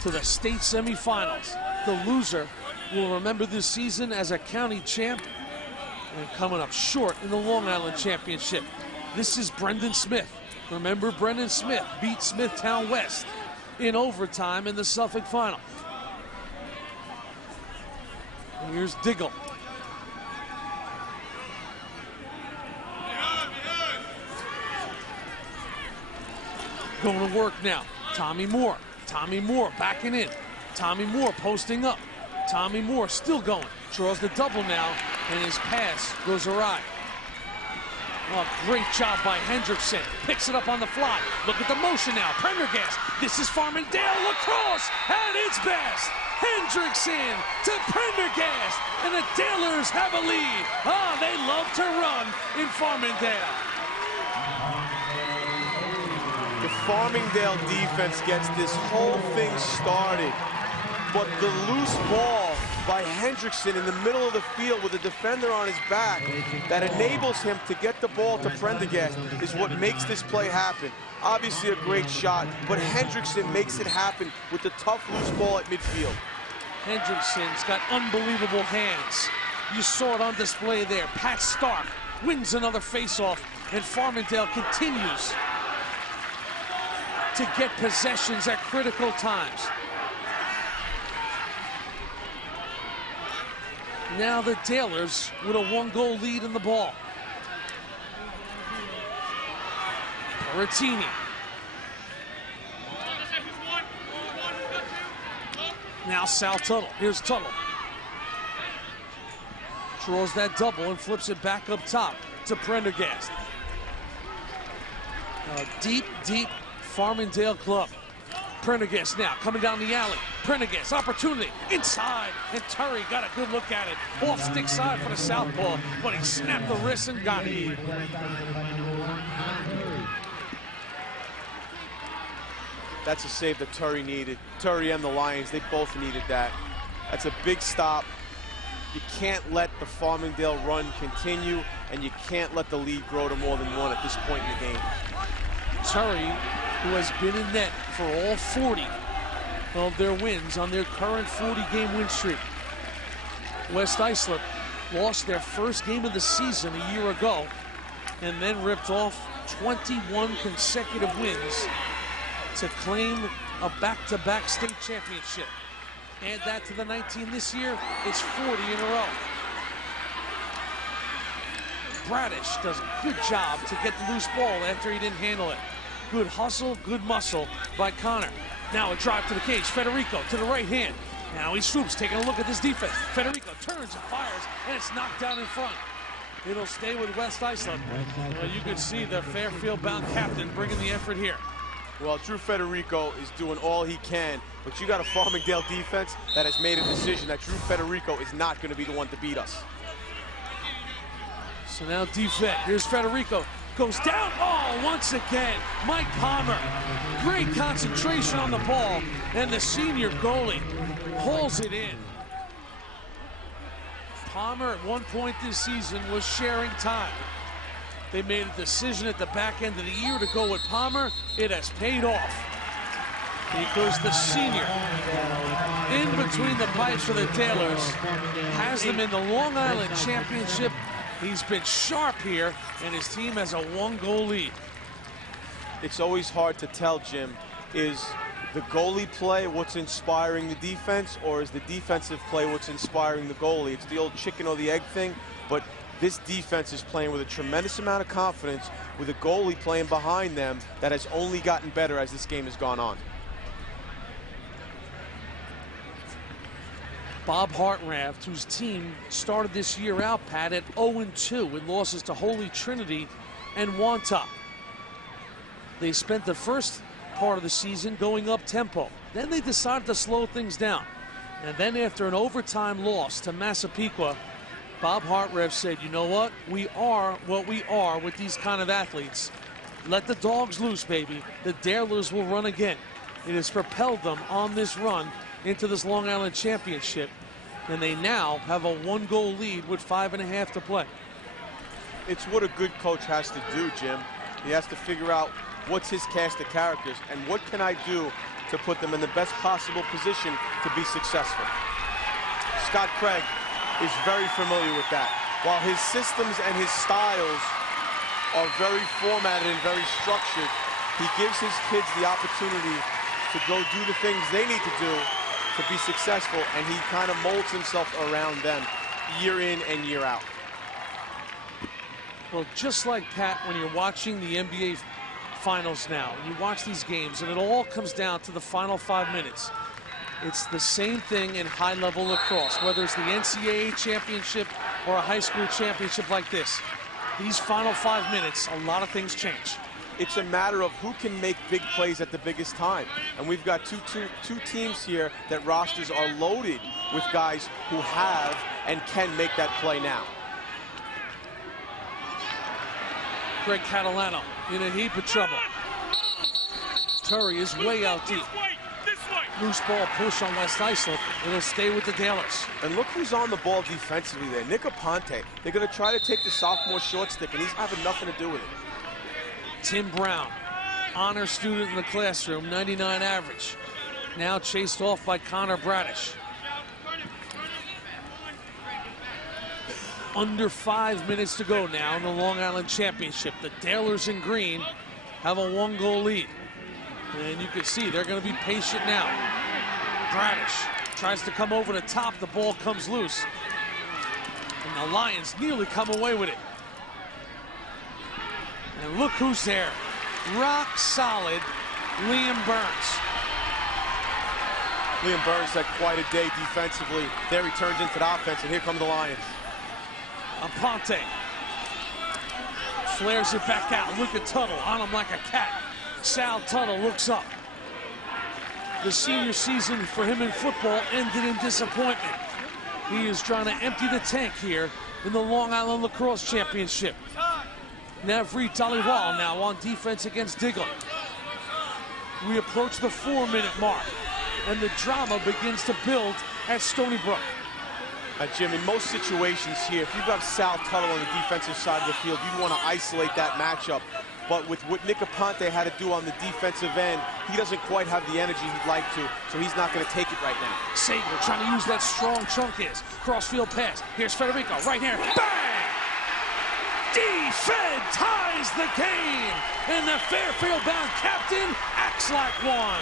to the state semifinals. The loser will remember this season as a county champ and coming up short in the Long Island Championship. This is Brendan Smith. Remember, Brendan Smith beat Smithtown West in overtime in the Suffolk final. And here's Diggle. Going to work now. Tommy Moore. Tommy Moore backing in. Tommy Moore posting up. Tommy Moore still going. Draws the double now, and his pass goes awry. Oh, great job by Hendrickson. Picks it up on the fly. Look at the motion now. Prendergast. This is Farmingdale lacrosse at its best. Hendrickson to Prendergast, and the Dalers have a lead. Ah, they love to run in Farmingdale. The Farmingdale defense gets this whole thing started, but the loose ball by Hendrickson in the middle of the field with a defender on his back that enables him to get the ball to Prendergast is what makes this play happen. Obviously a great shot, but Hendrickson makes it happen with the tough loose ball at midfield. Hendrickson's got unbelievable hands. You saw it on display there. Pat Stark wins another faceoff, and Farmingdale continues to get possessions at critical times. Now the Dalers with a 1-goal lead in the ball. Peratini. Now Sal Tuttle. Here's Tuttle. Draws that double and flips it back up top to Prendergast. A deep, deep Farmingdale club. Prendergast now coming down the alley. Prendergast, opportunity, inside, and Turry got a good look at it. Off stick side for the southpaw, but he snapped the wrist and got it. That's a save that Turry needed. Turry and the Lions, they both needed that. That's a big stop. You can't let the Farmingdale run continue, and you can't let the lead grow to more than 1 at this point in the game. Turry, who has been in net for all 40 of their wins on their current 40-game win streak. West Islip lost their first game of the season a year ago and then ripped off 21 consecutive wins to claim a back-to-back state championship. Add that to the 19 this year, it's 40 in a row. Bradish does a good job to get the loose ball after he didn't handle it. Good hustle, good muscle by Connor. Now a drive to the cage. Federico to the right hand. Now he swoops, taking a look at this defense. Federico turns and fires, and it's knocked down in front. It'll stay with West Islip. Well, you can see the Fairfield-bound captain bringing the effort here. Well, Drew Federico is doing all he can, but you got a Farmingdale defense that has made a decision that Drew Federico is not going to be the one to beat us. So now defense. Here's Federico. Goes down. Oh, once again, Mike Palmer. Great concentration on the ball, and the senior goalie pulls it in. Palmer at one point this season was sharing time. They made a decision at the back end of the year to go with Palmer. It has paid off. Because the senior, in between the pipes for the Dalers, has them in the Long Island Championship. He's been sharp here, and his team has a 1-goal lead. It's always hard to tell, Jim. is the goalie play what's inspiring the defense, or is the defensive play what's inspiring the goalie? It's the old chicken or the egg thing, but this defense is playing with a tremendous amount of confidence, with a goalie playing behind them that has only gotten better as this game has gone on. Bob Hartranft, whose team started this year out, Pat, at 0-2 with losses to Holy Trinity and Wantagh. They spent the first part of the season going up tempo. Then they decided to slow things down. And then after an overtime loss to Massapequa, Bob Hartranft said, you know what? We are what we are with these kind of athletes. Let the dogs loose, baby. The Darelers will run again. It has propelled them on this run into this Long Island championship, and they now have a 1-goal lead with 5.5 to play. It's what a good coach has to do, Jim. He has to figure out what's his cast of characters and what can I do to put them in the best possible position to be successful. Scott Craig is very familiar with that. While his systems and his styles are very formatted and very structured, he gives his kids the opportunity to go do the things they need to do to be successful, and he kind of molds himself around them year in and year out. Well, just like, Pat, when you're watching the NBA Finals now, you watch these games, and it all comes down to the final 5 minutes. It's the same thing in high-level lacrosse, whether it's the NCAA championship or a high school championship like this. These final 5 minutes, a lot of things change. It's a matter of who can make big plays at the biggest time. And we've got two teams here that rosters are loaded with guys who have and can make that play now. Greg Catalano in a heap of trouble. Turry is way out deep. Loose ball push on West Islip. It'll stay with the Dalers. And look who's on the ball defensively there. Nick Aponte. They're going to try to take the sophomore short stick, and he's having nothing to do with it. Tim Brown, honor student in the classroom, 99 average. Now chased off by Connor Bradish. Under 5 minutes to go now in the Long Island Championship. The Dalers in green have a 1-goal lead. And you can see they're going to be patient now. Bradish tries to come over the top. The ball comes loose. And the Lions nearly come away with it. And look who's there. Rock solid Liam Burns. Liam Burns had quite a day defensively. There he turns into the offense, and here come the Lions. Aponte flares it back out. Look at Tuttle on him like a cat. Sal Tuttle looks up. The senior season for him in football ended in disappointment. He is trying to empty the tank here in the Long Island Lacrosse Championship. Navreet Dhaliwal now on defense against Diglett. We approach the 4-minute mark, and the drama begins to build at Stony Brook. Jim, in most situations here, if you've got Sal Tuttle on the defensive side of the field, you'd want to isolate that matchup. But with what Nick Aponte had to do on the defensive end, he doesn't quite have the energy he'd like to, so he's not going to take it right now. Sager trying to use that strong chunk is. Crossfield pass. Here's Federico right here. Bang! D-Fed ties the game, and the Fairfield-bound captain acts like one.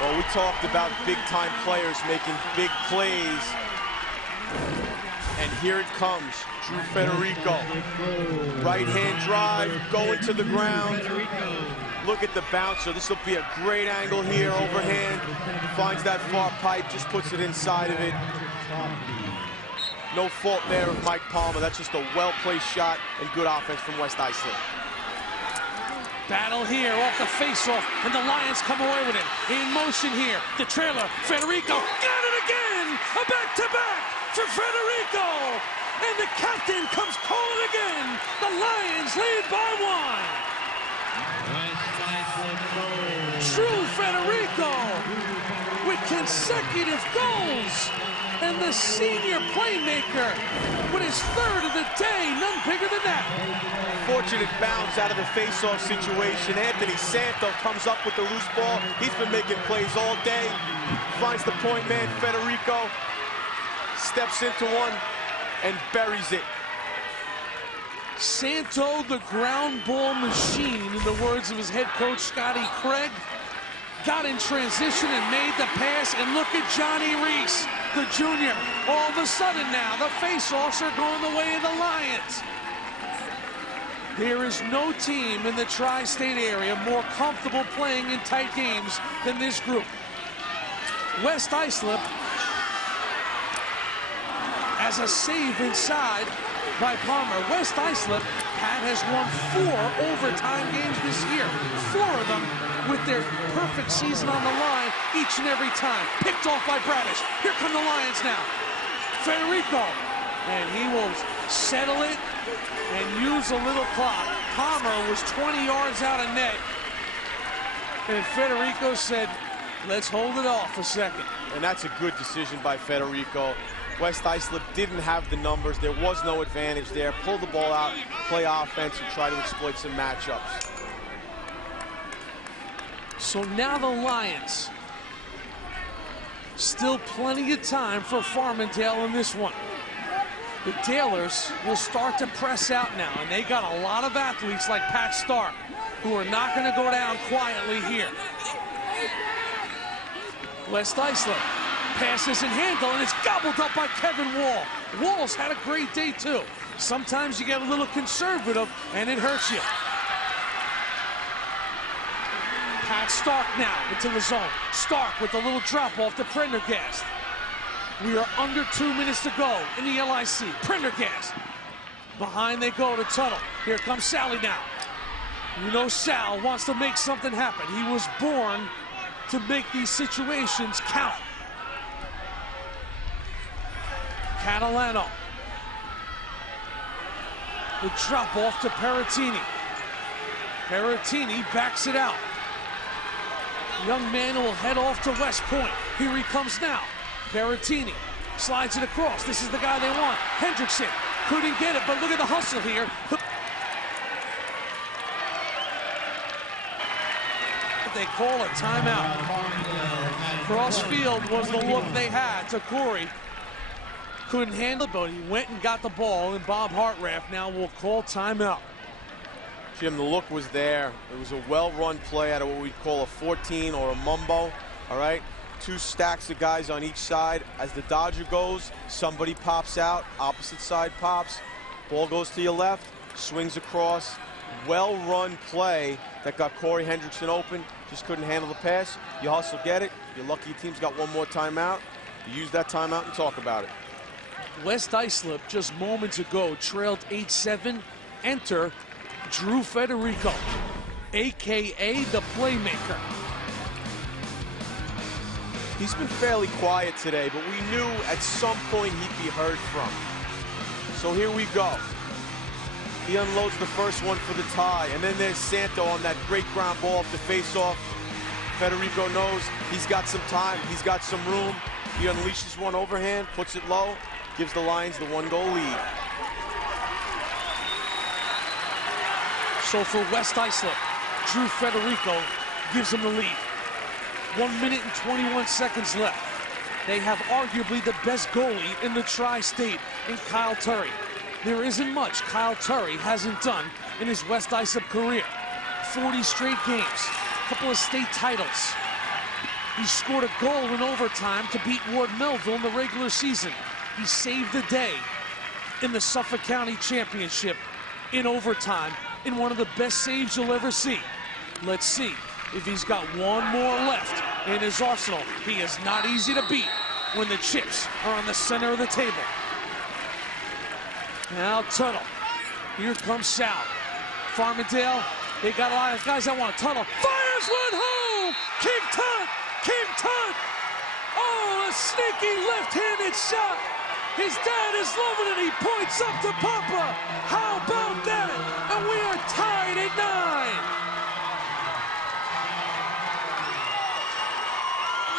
Well, we talked about big-time players making big plays. And here it comes, Drew Federico. Right-hand drive, going to the ground. Look at the bouncer. This will be a great angle here, overhand. Finds that far pipe, just puts it inside of it. No fault there of Mike Palmer. That's just a well-placed shot and good offense from West Islip. Battle here off the face-off, and the Lions come away with it. In motion here, the trailer, Federico, got it again! A back-to-back for Federico! And the captain comes calling again! The Lions lead by 1! True Federico with consecutive goals! And the senior playmaker with his 3rd of the day, none bigger than that. Fortunate bounce out of the face-off situation. Anthony Santo comes up with the loose ball. He's been making plays all day. Finds the point man, Federico. Steps into one and buries it. Santo, the ground ball machine, in the words of his head coach, Scotty Craig, got in transition and made the pass. And look at Johnny Reese, the junior. All of a sudden now, the face-offs are going the way of the Lions. There is no team in the tri-state area more comfortable playing in tight games than this group. West Islip as a save inside by Palmer. West Islip has won 4 overtime games this year. 4 of them with their perfect season on the line each and every time. Picked off by Bradish. Here come the Lions now. Federico, and he will settle it and use a little clock. Palmer was 20 yards out of net, and Federico said, let's hold it off a second. And that's a good decision by Federico. West Islip didn't have the numbers. There was no advantage there. Pull the ball out, play offense, and try to exploit some matchups. So now the Lions, still plenty of time for Farmingdale in this one. The Taylors will start to press out now, and they got a lot of athletes like Pat Stark who are not going to go down quietly here. West Islip passes and handle, and it's gobbled up by Kevin Wall. Wall's had a great day too. Sometimes you get a little conservative and it hurts you. Pat Stark now into the zone. Stark with a little drop off to Prendergast. We are under 2 minutes to go in the LIC. Prendergast. Behind they go to Tuttle. Here comes Sally now. You know Sal wants to make something happen. He was born to make these situations count. Catalano. The drop off to Peratini. Peratini backs it out. Young man will head off to West Point. Here he comes now. Peratini slides it across. This is the guy they want. Hendrickson couldn't get it, but look at the hustle here. They call a timeout. Cross field was the look they had to Corey. Couldn't handle it, but he went and got the ball, and Bob Hartranft now will call timeout. Jim, the look was there. It was a well-run play out of what we call a 14 or a mumbo, all right? 2 stacks of guys on each side. As the Dodger goes, somebody pops out, opposite side pops, ball goes to your left, swings across. Well-run play that got Corey Hendrickson open, just couldn't handle the pass. You hustle, get it. You're lucky your team's got one more timeout. You use that timeout and talk about it. West Islip just moments ago trailed 8-7. Enter Drew Federico, a.k.a. the playmaker. He's been fairly quiet today, but we knew at some point he'd be heard from. So here we go. He unloads the first one for the tie, and then there's Santo on that great ground ball off the face-off. Federico knows he's got some time, he's got some room. He unleashes one overhand, puts it low, gives the Lions the 1-goal lead. So for West Islip, Drew Federico gives them the lead. 1 minute and 21 seconds left. They have arguably the best goalie in the tri-state in Kyle Turry. There isn't much Kyle Turry hasn't done in his West Islip career. 40 straight games, a couple of state titles. He scored a goal in overtime to beat Ward Melville in the regular season. He saved the day in the Suffolk County Championship in overtime in one of the best saves you'll ever see. Let's see if he's got one more left in his arsenal. He is not easy to beat when the chips are on the center of the table. Now Tuttle. Here comes Sal. Farmingdale, they got a lot of guys that want to tunnel. Fires one home! King Tut! King Tut! Oh, a sneaky left-handed shot. His dad is loving it. He points up to Papa. How about that? And we are tied at 9.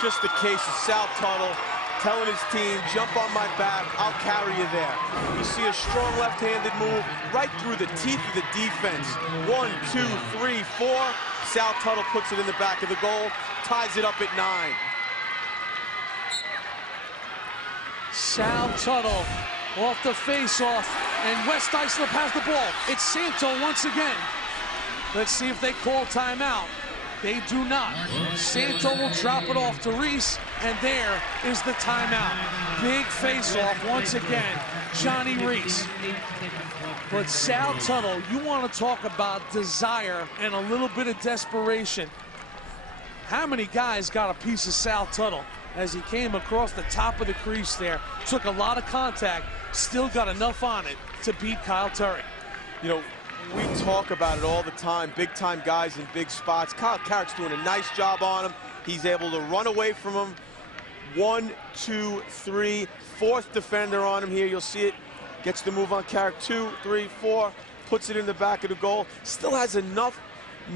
Just a case of Sal Tuttle telling his team, jump on my back, I'll carry you there. You see a strong left-handed move right through the teeth of the defense. 1, 2, 3, 4. Sal Tuttle puts it in the back of the goal, ties it up at 9. Sal Tuttle Off the face-off, and West Islip has the ball. It's Santo once again. Let's see if they call timeout. They do not. Santo will drop it off to Reese, and there is the timeout. Big face-off once again, Johnny Reese. But Sal Tuttle, you want to talk about desire and a little bit of desperation. How many guys got a piece of Sal Tuttle as he came across the top of the crease there? Took a lot of contact, still got enough on it to beat Kyle Terry. You know, we talk about it all the time, big-time guys in big spots. Kyle Carrick's doing a nice job on him. He's able to run away from him. 1, 2, 3, fourth defender on him here. You'll see it. Gets the move on Carrick. 2, 3, 4. Puts it in the back of the goal. Still has enough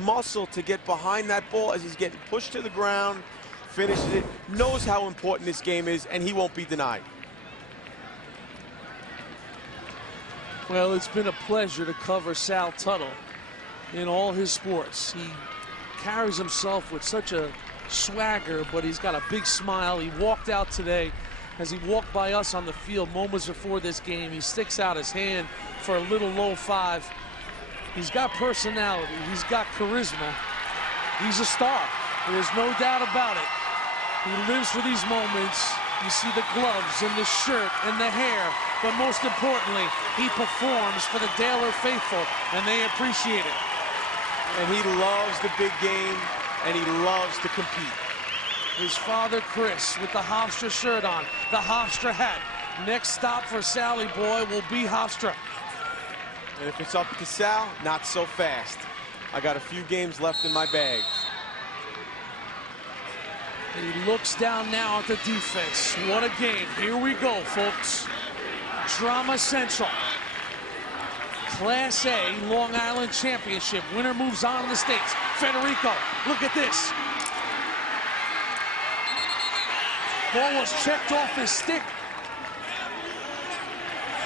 muscle to get behind that ball as he's getting pushed to the ground. Finishes it. Knows how important this game is, and he won't be denied. Well, it's been a pleasure to cover Sal Tuttle in all his sports. He carries himself with such a swagger, but he's got a big smile. He walked out today. As he walked by us on the field moments before this game, he sticks out his hand for a little low five. He's got personality. He's got charisma. He's a star. There's no doubt about it. He lives for these moments. You see the gloves and the shirt and the hair, but most importantly, he performs for the Daler faithful, and they appreciate it. And he loves the big game, and he loves to compete. His father, Chris, with the Hofstra shirt on, the Hofstra hat. Next stop for Sally Boy will be Hofstra. And if it's up to Sal, not so fast. I got a few games left in my bag. He looks down now at the defense. What a game. Here we go, folks. Drama Central. Class A Long Island Championship. Winner moves on to the States. Federico, look at this. Ball was checked off his stick.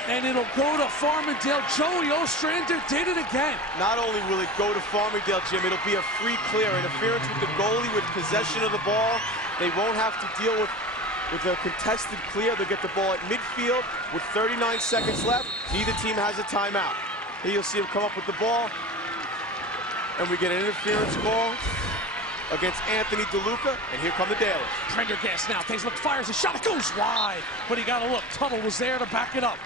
And it'll go to Farmingdale. Joey Ostrander did it again. Not only will it go to Farmingdale, Jim, it'll be a free clear. Interference with the goalie with possession of the ball. They won't have to deal with a contested clear. They'll get the ball at midfield with 39 seconds left. Neither team has a timeout. Here you'll see him come up with the ball. And we get an interference call against Anthony DeLuca, and here come the Dalers. Prendergast now takes a look, fires a shot, it goes wide, but he got a look. Tuttle was there to back it up.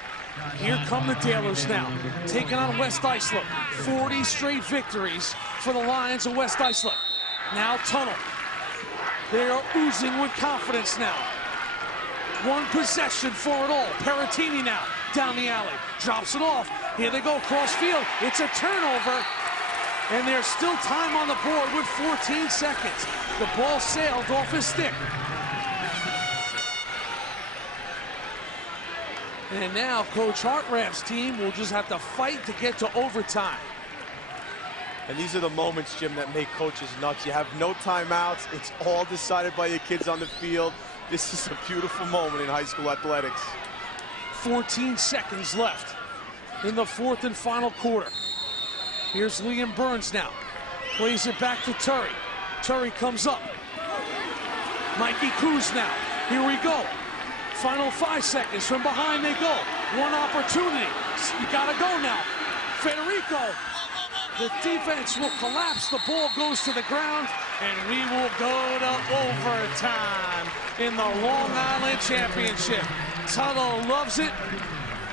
Here come the Dalers now, taking on West Islip. 40 straight victories for the Lions of West Islip. Now Tuttle. They are oozing with confidence now. One possession for it all. Peratini now, down the alley, drops it off. Here they go, cross field. It's a turnover. And there's still time on the board with 14 seconds. The ball sailed off his stick. And now Coach Hartranft's team will just have to fight to get to overtime. And these are the moments, Jim, that make coaches nuts. You have no timeouts. It's all decided by your kids on the field. This is a beautiful moment in high school athletics. 14 seconds left in the fourth and final quarter. Here's Liam Burns now. Plays it back to Turry. Turry comes up. Mikey Cruz now. Here we go. Final 5 seconds. From behind they go. One opportunity. You gotta go now. Federico. The defense will collapse. The ball goes to the ground. And we will go to overtime in the Long Island Championship. Tuttle loves it.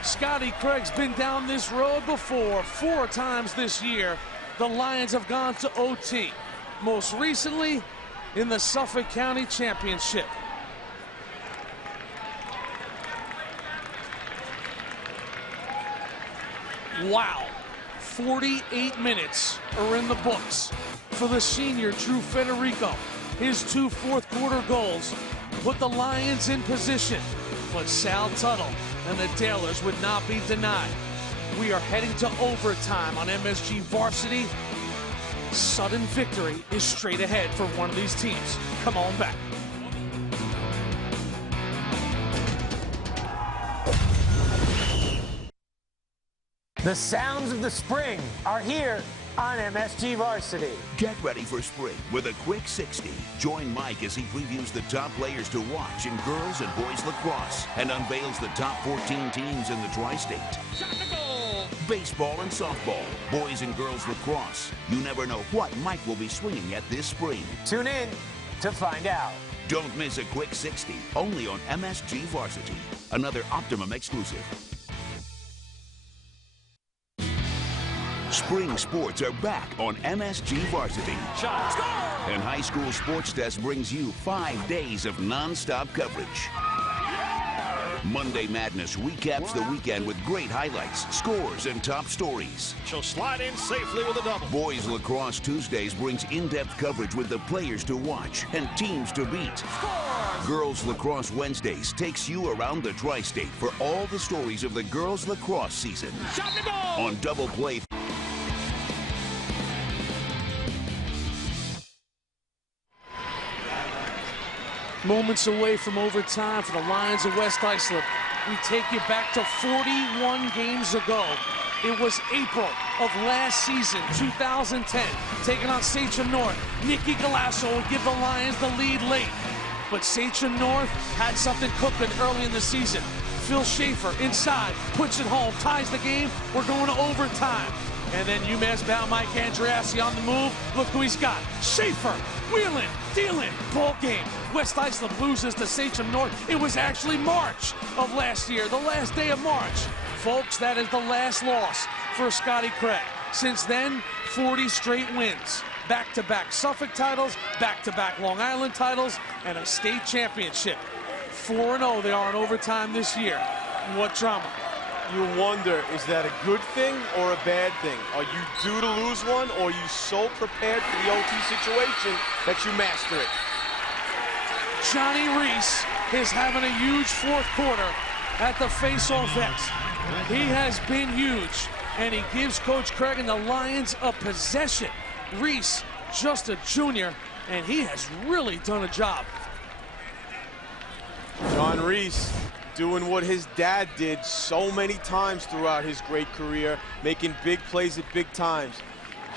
Scotty Craig's been down this road before. 4 times this year, the Lions have gone to OT. Most recently, in the Suffolk County Championship. Wow. 48 minutes are in the books for the senior Drew Federico. His 2 fourth-quarter goals put the Lions in position. But Sal Tuttle and the Dalers would not be denied. We are heading to overtime on MSG Varsity. Sudden victory is straight ahead for one of these teams. Come on back. The sounds of the spring are here on MSG Varsity. Get ready for spring with a quick 60. Join Mike as he previews the top players to watch in girls and boys lacrosse and unveils the top 14 teams in the tri-state. Baseball and softball, boys and girls lacrosse. You never know what Mike will be swinging at this spring. Tune in to find out. Don't miss a quick 60, only on MSG Varsity. Another Optimum exclusive. Spring sports are back on MSG Varsity. Shot. Score! And High School Sports Desk brings you 5 days of non-stop coverage. Monday Madness recaps the weekend with great highlights, scores, and top stories. She'll slide in safely with a double. Boys Lacrosse Tuesdays brings in-depth coverage with the players to watch and teams to beat. Score! Girls Lacrosse Wednesdays takes you around the tri-state for all the stories of the girls lacrosse season. Shot to goal! On Double Play. Moments away from overtime for the Lions of West Islip. We take you back to 41 games ago. It was April of last season, 2010, taking on Sachem North. Nikki Galasso would give the Lions the lead late. But Sachem North had something cooking early in the season. Phil Schaefer inside, puts it home, ties the game. We're going to overtime. And then UMass-bound Mike Andreassi on the move. Look who he's got. Schaefer, wheeling, dealing, ball game. West Islip loses to Sachem North. It was actually March of last year, the last day of March. Folks, that is the last loss for Scotty Craig. Since then, 40 straight wins. Back-to-back Suffolk titles, back-to-back Long Island titles, and a state championship. 4-0 they are in overtime this year. What drama. You wonder, is that a good thing or a bad thing? Are you due to lose one, or are you so prepared for the OT situation that you master it? Johnny Reese is having a huge fourth quarter at the face-off X. He has been huge, and he gives Coach Craig and the Lions a possession. Reese, just a junior, and he has really done a job. John Reese doing what his dad did so many times throughout his great career, making big plays at big times.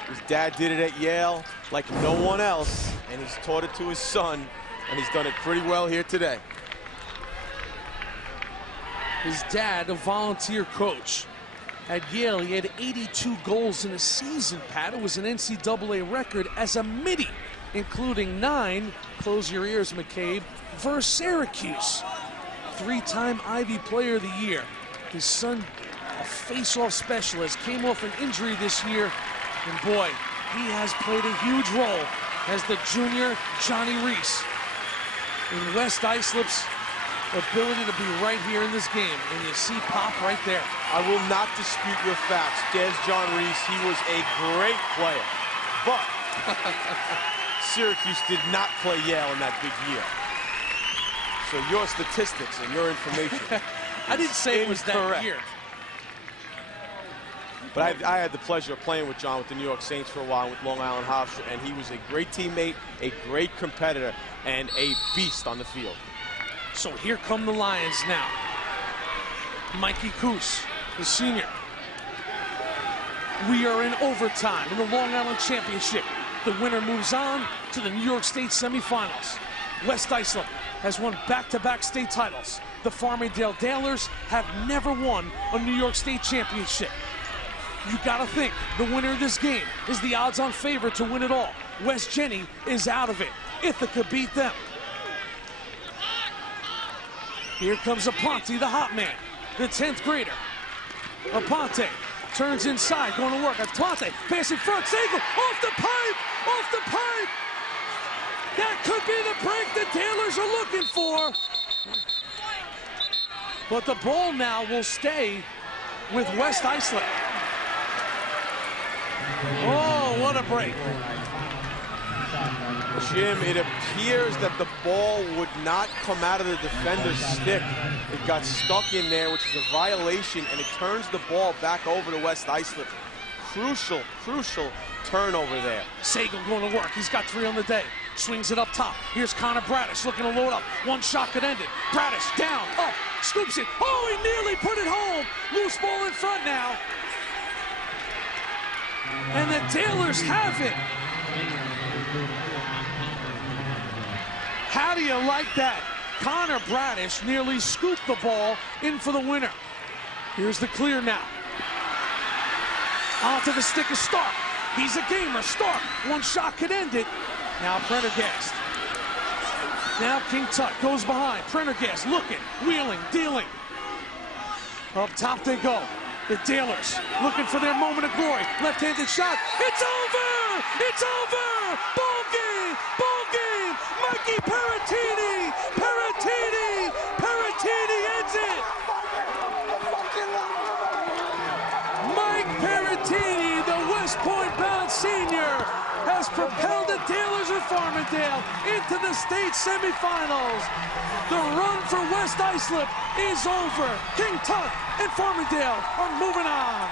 His dad did it at Yale like no one else, and he's taught it to his son, and he's done it pretty well here today. His dad, a volunteer coach. At Yale, he had 82 goals in a season, Pat. It was an NCAA record as a midi, including 9, close your ears, McCabe, versus Syracuse. 3-time Ivy Player of the Year. His son, a face-off specialist, came off an injury this year, and boy, he has played a huge role as the junior Johnny Reese in West Islip's ability to be right here in this game. And you see Pop right there. I will not dispute your facts. There's John Reese. He was a great player, but Syracuse did not play Yale in that big year. So your statistics and your information. I didn't say it was that year. But I had the pleasure of playing with John with the New York Saints for a while with Long Island Hofstra, and he was a great teammate, a great competitor, and a beast on the field. So here come the Lions now. Mikey Coos, the senior. We are in overtime in the Long Island Championship. The winner moves on to the New York State semifinals. West Islip has won back-to-back state titles. The Farmingdale Dalers have never won a New York State championship. You gotta think the winner of this game is the odds-on favorite to win it all. West Jenny is out of it. Ithaca beat them. Here comes Aponte, the hot man, the 10th grader. Aponte turns inside, going to work. Aponte, passing front, Sagal, off the pipe, off the pipe. That could be the break the Taylors are looking for. But the ball now will stay with West Islip. Oh, what a break. Jim, it appears that the ball would not come out of the defender's stick. It got stuck in there, which is a violation, and it turns the ball back over to West Islip. Crucial turnover there. Sagal going to work. He's got 3 on the day. Swings it up top. Here's Connor Bradish looking to load up. One shot could end it. Bradish down, up, scoops it. Oh, he nearly put it home. Loose ball in front now. And the Taylors have it. How do you like that? Connor Bradish nearly scooped the ball in for the winner. Here's the clear now. Onto the stick of Stark. He's a gamer. Stark, one shot could end it. Now Prendergast. Now King Tut goes behind. Prendergast looking, wheeling, dealing. Up top they go. The Taylors looking for their moment of glory. Left-handed shot. It's over! It's over! Ball game! Ball game! Mikey Peratini! Peratini! Peratini ends it! Mike Peratini, the West Point-bound senior, has propelled the Taylors of Farmingdale into the state semifinals. The run for West Islip is over. King Tut and Farmingdale are moving on.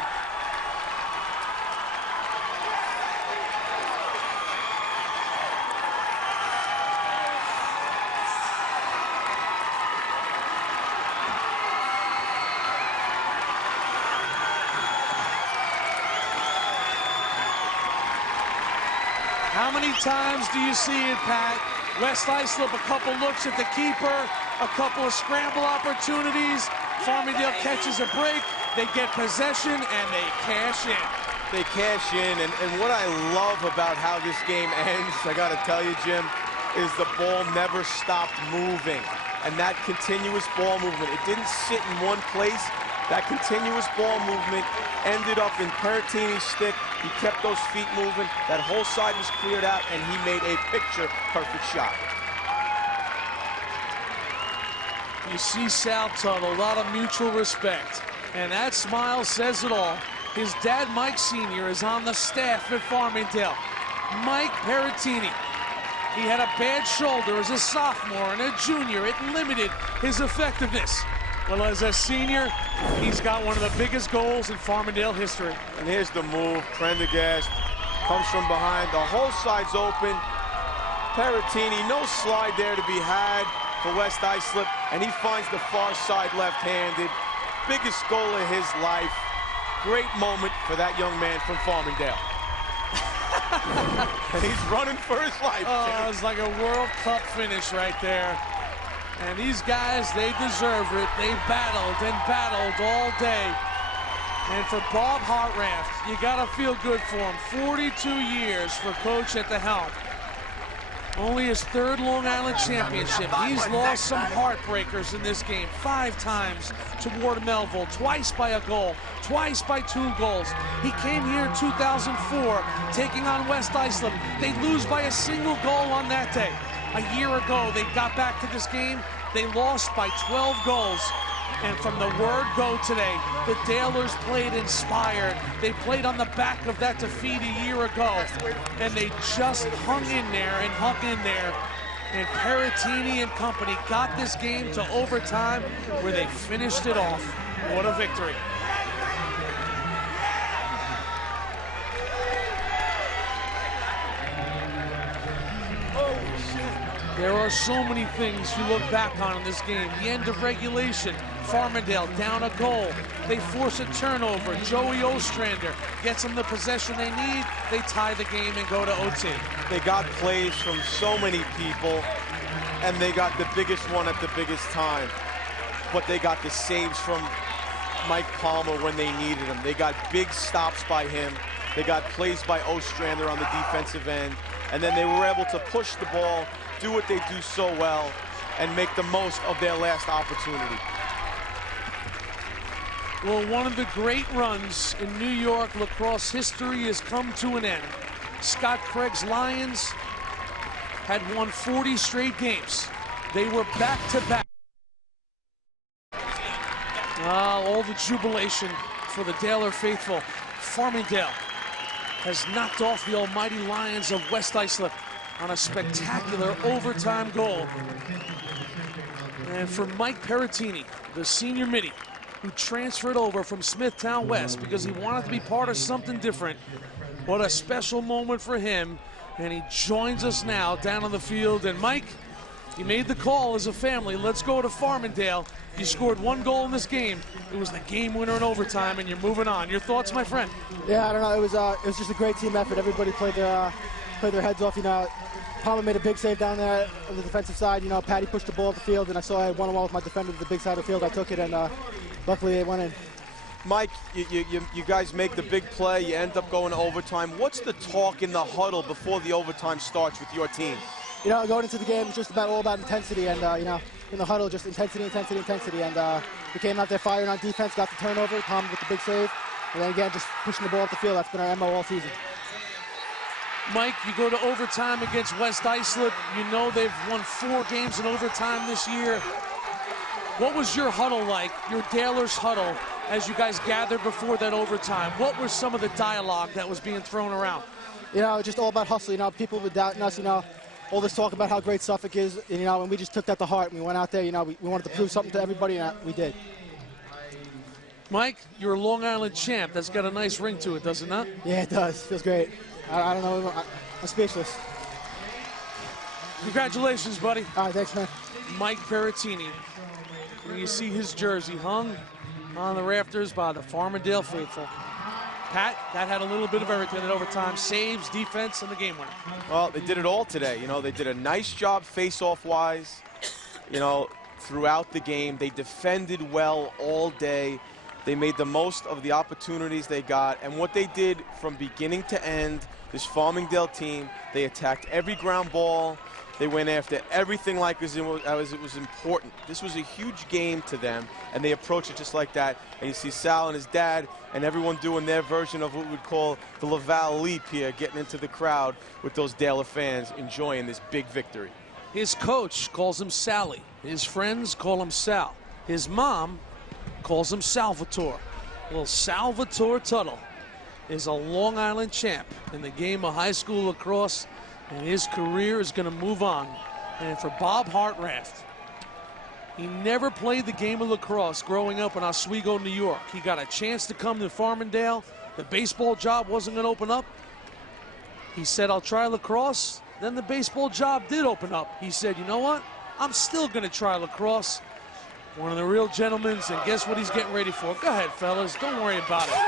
How many times do you see it, Pat? West Islip, a couple looks at the keeper, a couple of scramble opportunities. Farmingdale catches a break, they get possession, and they cash in. They cash in, and what I love about how this game ends, I gotta tell you, Jim, is the ball never stopped moving. And that continuous ball movement, it didn't sit in one place. That continuous ball movement ended up in Peratini's stick. He kept those feet moving. That whole side was cleared out, and he made a picture-perfect shot. You see Sal Tuttle, a lot of mutual respect. And that smile says it all. His dad, Mike Sr., is on the staff at Farmingdale. Mike Peratini. He had a bad shoulder as a sophomore and a junior. It limited his effectiveness. Well, as a senior, he's got one of the biggest goals in Farmingdale history. And here's the move. Prendergast comes from behind. The whole side's open. Peratini, no slide there to be had for West Islip, and he finds the far side left-handed. Biggest goal of his life. Great moment for that young man from Farmingdale. And he's running for his life. Oh, it's like a World Cup finish right there. And these guys, they deserve it. They battled and battled all day. And for Bob Hartranft, you got to feel good for him. 42 years for coach at the helm. Only his third Long Island championship. He's lost some heartbreakers in this game. 5 times to Ward Melville, twice by a goal, twice by 2 goals. He came here in 2004, taking on West Islip. They lose by a single goal on that day. A year ago, they got back to this game. They lost by 12 goals. And from the word go today, the Taylors played inspired. They played on the back of that defeat a year ago. And they just hung in there and hung in there. And Peratini and company got this game to overtime where they finished it off. What a victory. There are so many things you look back on in this game. The end of regulation, Farmingdale down a goal. They force a turnover. Joey Ostrander gets them the possession they need. They tie the game and go to OT. They got plays from so many people, and they got the biggest one at the biggest time. But they got the saves from Mike Palmer when they needed him. They got big stops by him. They got plays by Ostrander on the defensive end. And then they were able to push the ball, do what they do so well, and make the most of their last opportunity. Well, one of the great runs in New York lacrosse history has come to an end. Scott Craig's Lions had won 40 straight games. They were back-to-back. All the jubilation for the Taylor faithful. Farmingdale has knocked off the almighty Lions of West Islip on a spectacular overtime goal. And for Mike Peratini, the senior midi, who transferred over from Smithtown West because he wanted to be part of something different, what a special moment for him. And he joins us now down on the field. And Mike, You made the call as a family. Let's go to Farmingdale. You scored 1 goal in this game. It was the game winner in overtime, and you're moving on. Your thoughts, my friend? Yeah, I don't know. It was just a great team effort. Everybody played their heads off. You know, Palmer made a big save down there on the defensive side. You know, Patty pushed the ball up the field, and I saw I had one-on-one with my defender to the big side of the field. I took it, and luckily it went in. Mike, you guys make the big play. You end up going to overtime. What's the talk in the huddle before the overtime starts with your team? You know, going into the game, it's just all about intensity, and you know, in the huddle, just intensity, and we came out there firing on defense, got the turnover, Palmer with the big save, and then again, just pushing the ball up the field. That's been our MO all season. Mike, you go to overtime against West Islip. You know they've won 4 games in overtime this year. What was your huddle like, your Dalers huddle, as you guys gathered before that overtime? What was some of the dialogue that was being thrown around? You know, just all about hustle. You know, people were doubting us, you know, all this talk about how great Suffolk is, you know, and we just took that to heart. We went out there, you know, we wanted to prove something to everybody, and we did. Mike, you're a Long Island champ. That's got a nice ring to it, does it not? Yeah, it does. Feels great. I don't know. I'm speechless. Congratulations, buddy. All right, thanks, man. Mike Peratini. When you see his jersey hung on the rafters by the Farmingdale faithful. Pat, that had a little bit of everything in overtime. Saves, defense, and the game winner. Well, they did it all today. You know, they did a nice job face-off-wise, you know, throughout the game. They defended well all day. They made the most of the opportunities they got. And what they did from beginning to end, this Farmingdale team, they attacked every ground ball. They went after everything like it was important. This was a huge game to them, and they approached it just like that. And you see Sal and his dad and everyone doing their version of what we'd call the Laval leap here, getting into the crowd with those Daler fans enjoying this big victory. His coach calls him Sally. His friends call him Sal. His mom calls him Salvatore. Well, Salvatore Tuttle is a Long Island champ in the game of high school lacrosse, and his career is going to move on. And for Bob Hartranft, he never played the game of lacrosse growing up in Oswego, New York. He got a chance to come to Farmingdale. The baseball job wasn't going to open up. He said, I'll try lacrosse. Then the baseball job did open up. He said, you know what? I'm still going to try lacrosse. One of the real gentlemen, and guess what he's getting ready for? Go ahead, fellas. Don't worry about it.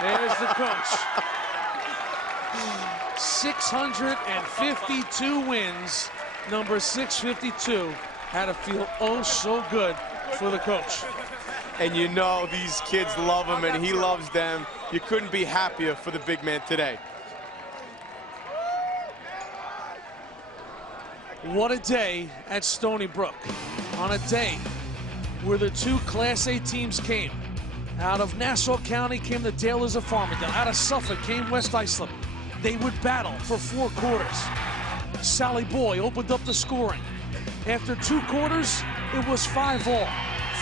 There's the coach. 652 wins. Number 652 had to feel oh so good for the coach. And you know these kids love him, and he loves them. You couldn't be happier for the big man today. What a day at Stony Brook. On a day where the 2 Class A teams came. Out of Nassau County came the Dalers of Farmingdale. Out of Suffolk came West Islip. They would battle for 4 quarters. Sally Boy opened up the scoring. After 2 quarters, it was 5-all.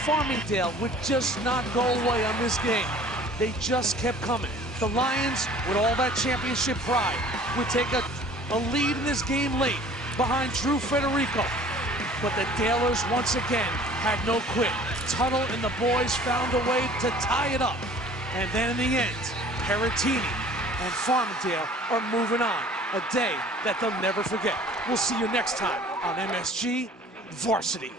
Farmingdale would just not go away on this game. They just kept coming. The Lions, with all that championship pride, would take a lead in this game late behind Drew Federico. But the Dalers once again had no quit. Tuttle and the boys found a way to tie it up. And then in the end, Peratini and Farmingdale are moving on. A day that they'll never forget. We'll see you next time on MSG Varsity.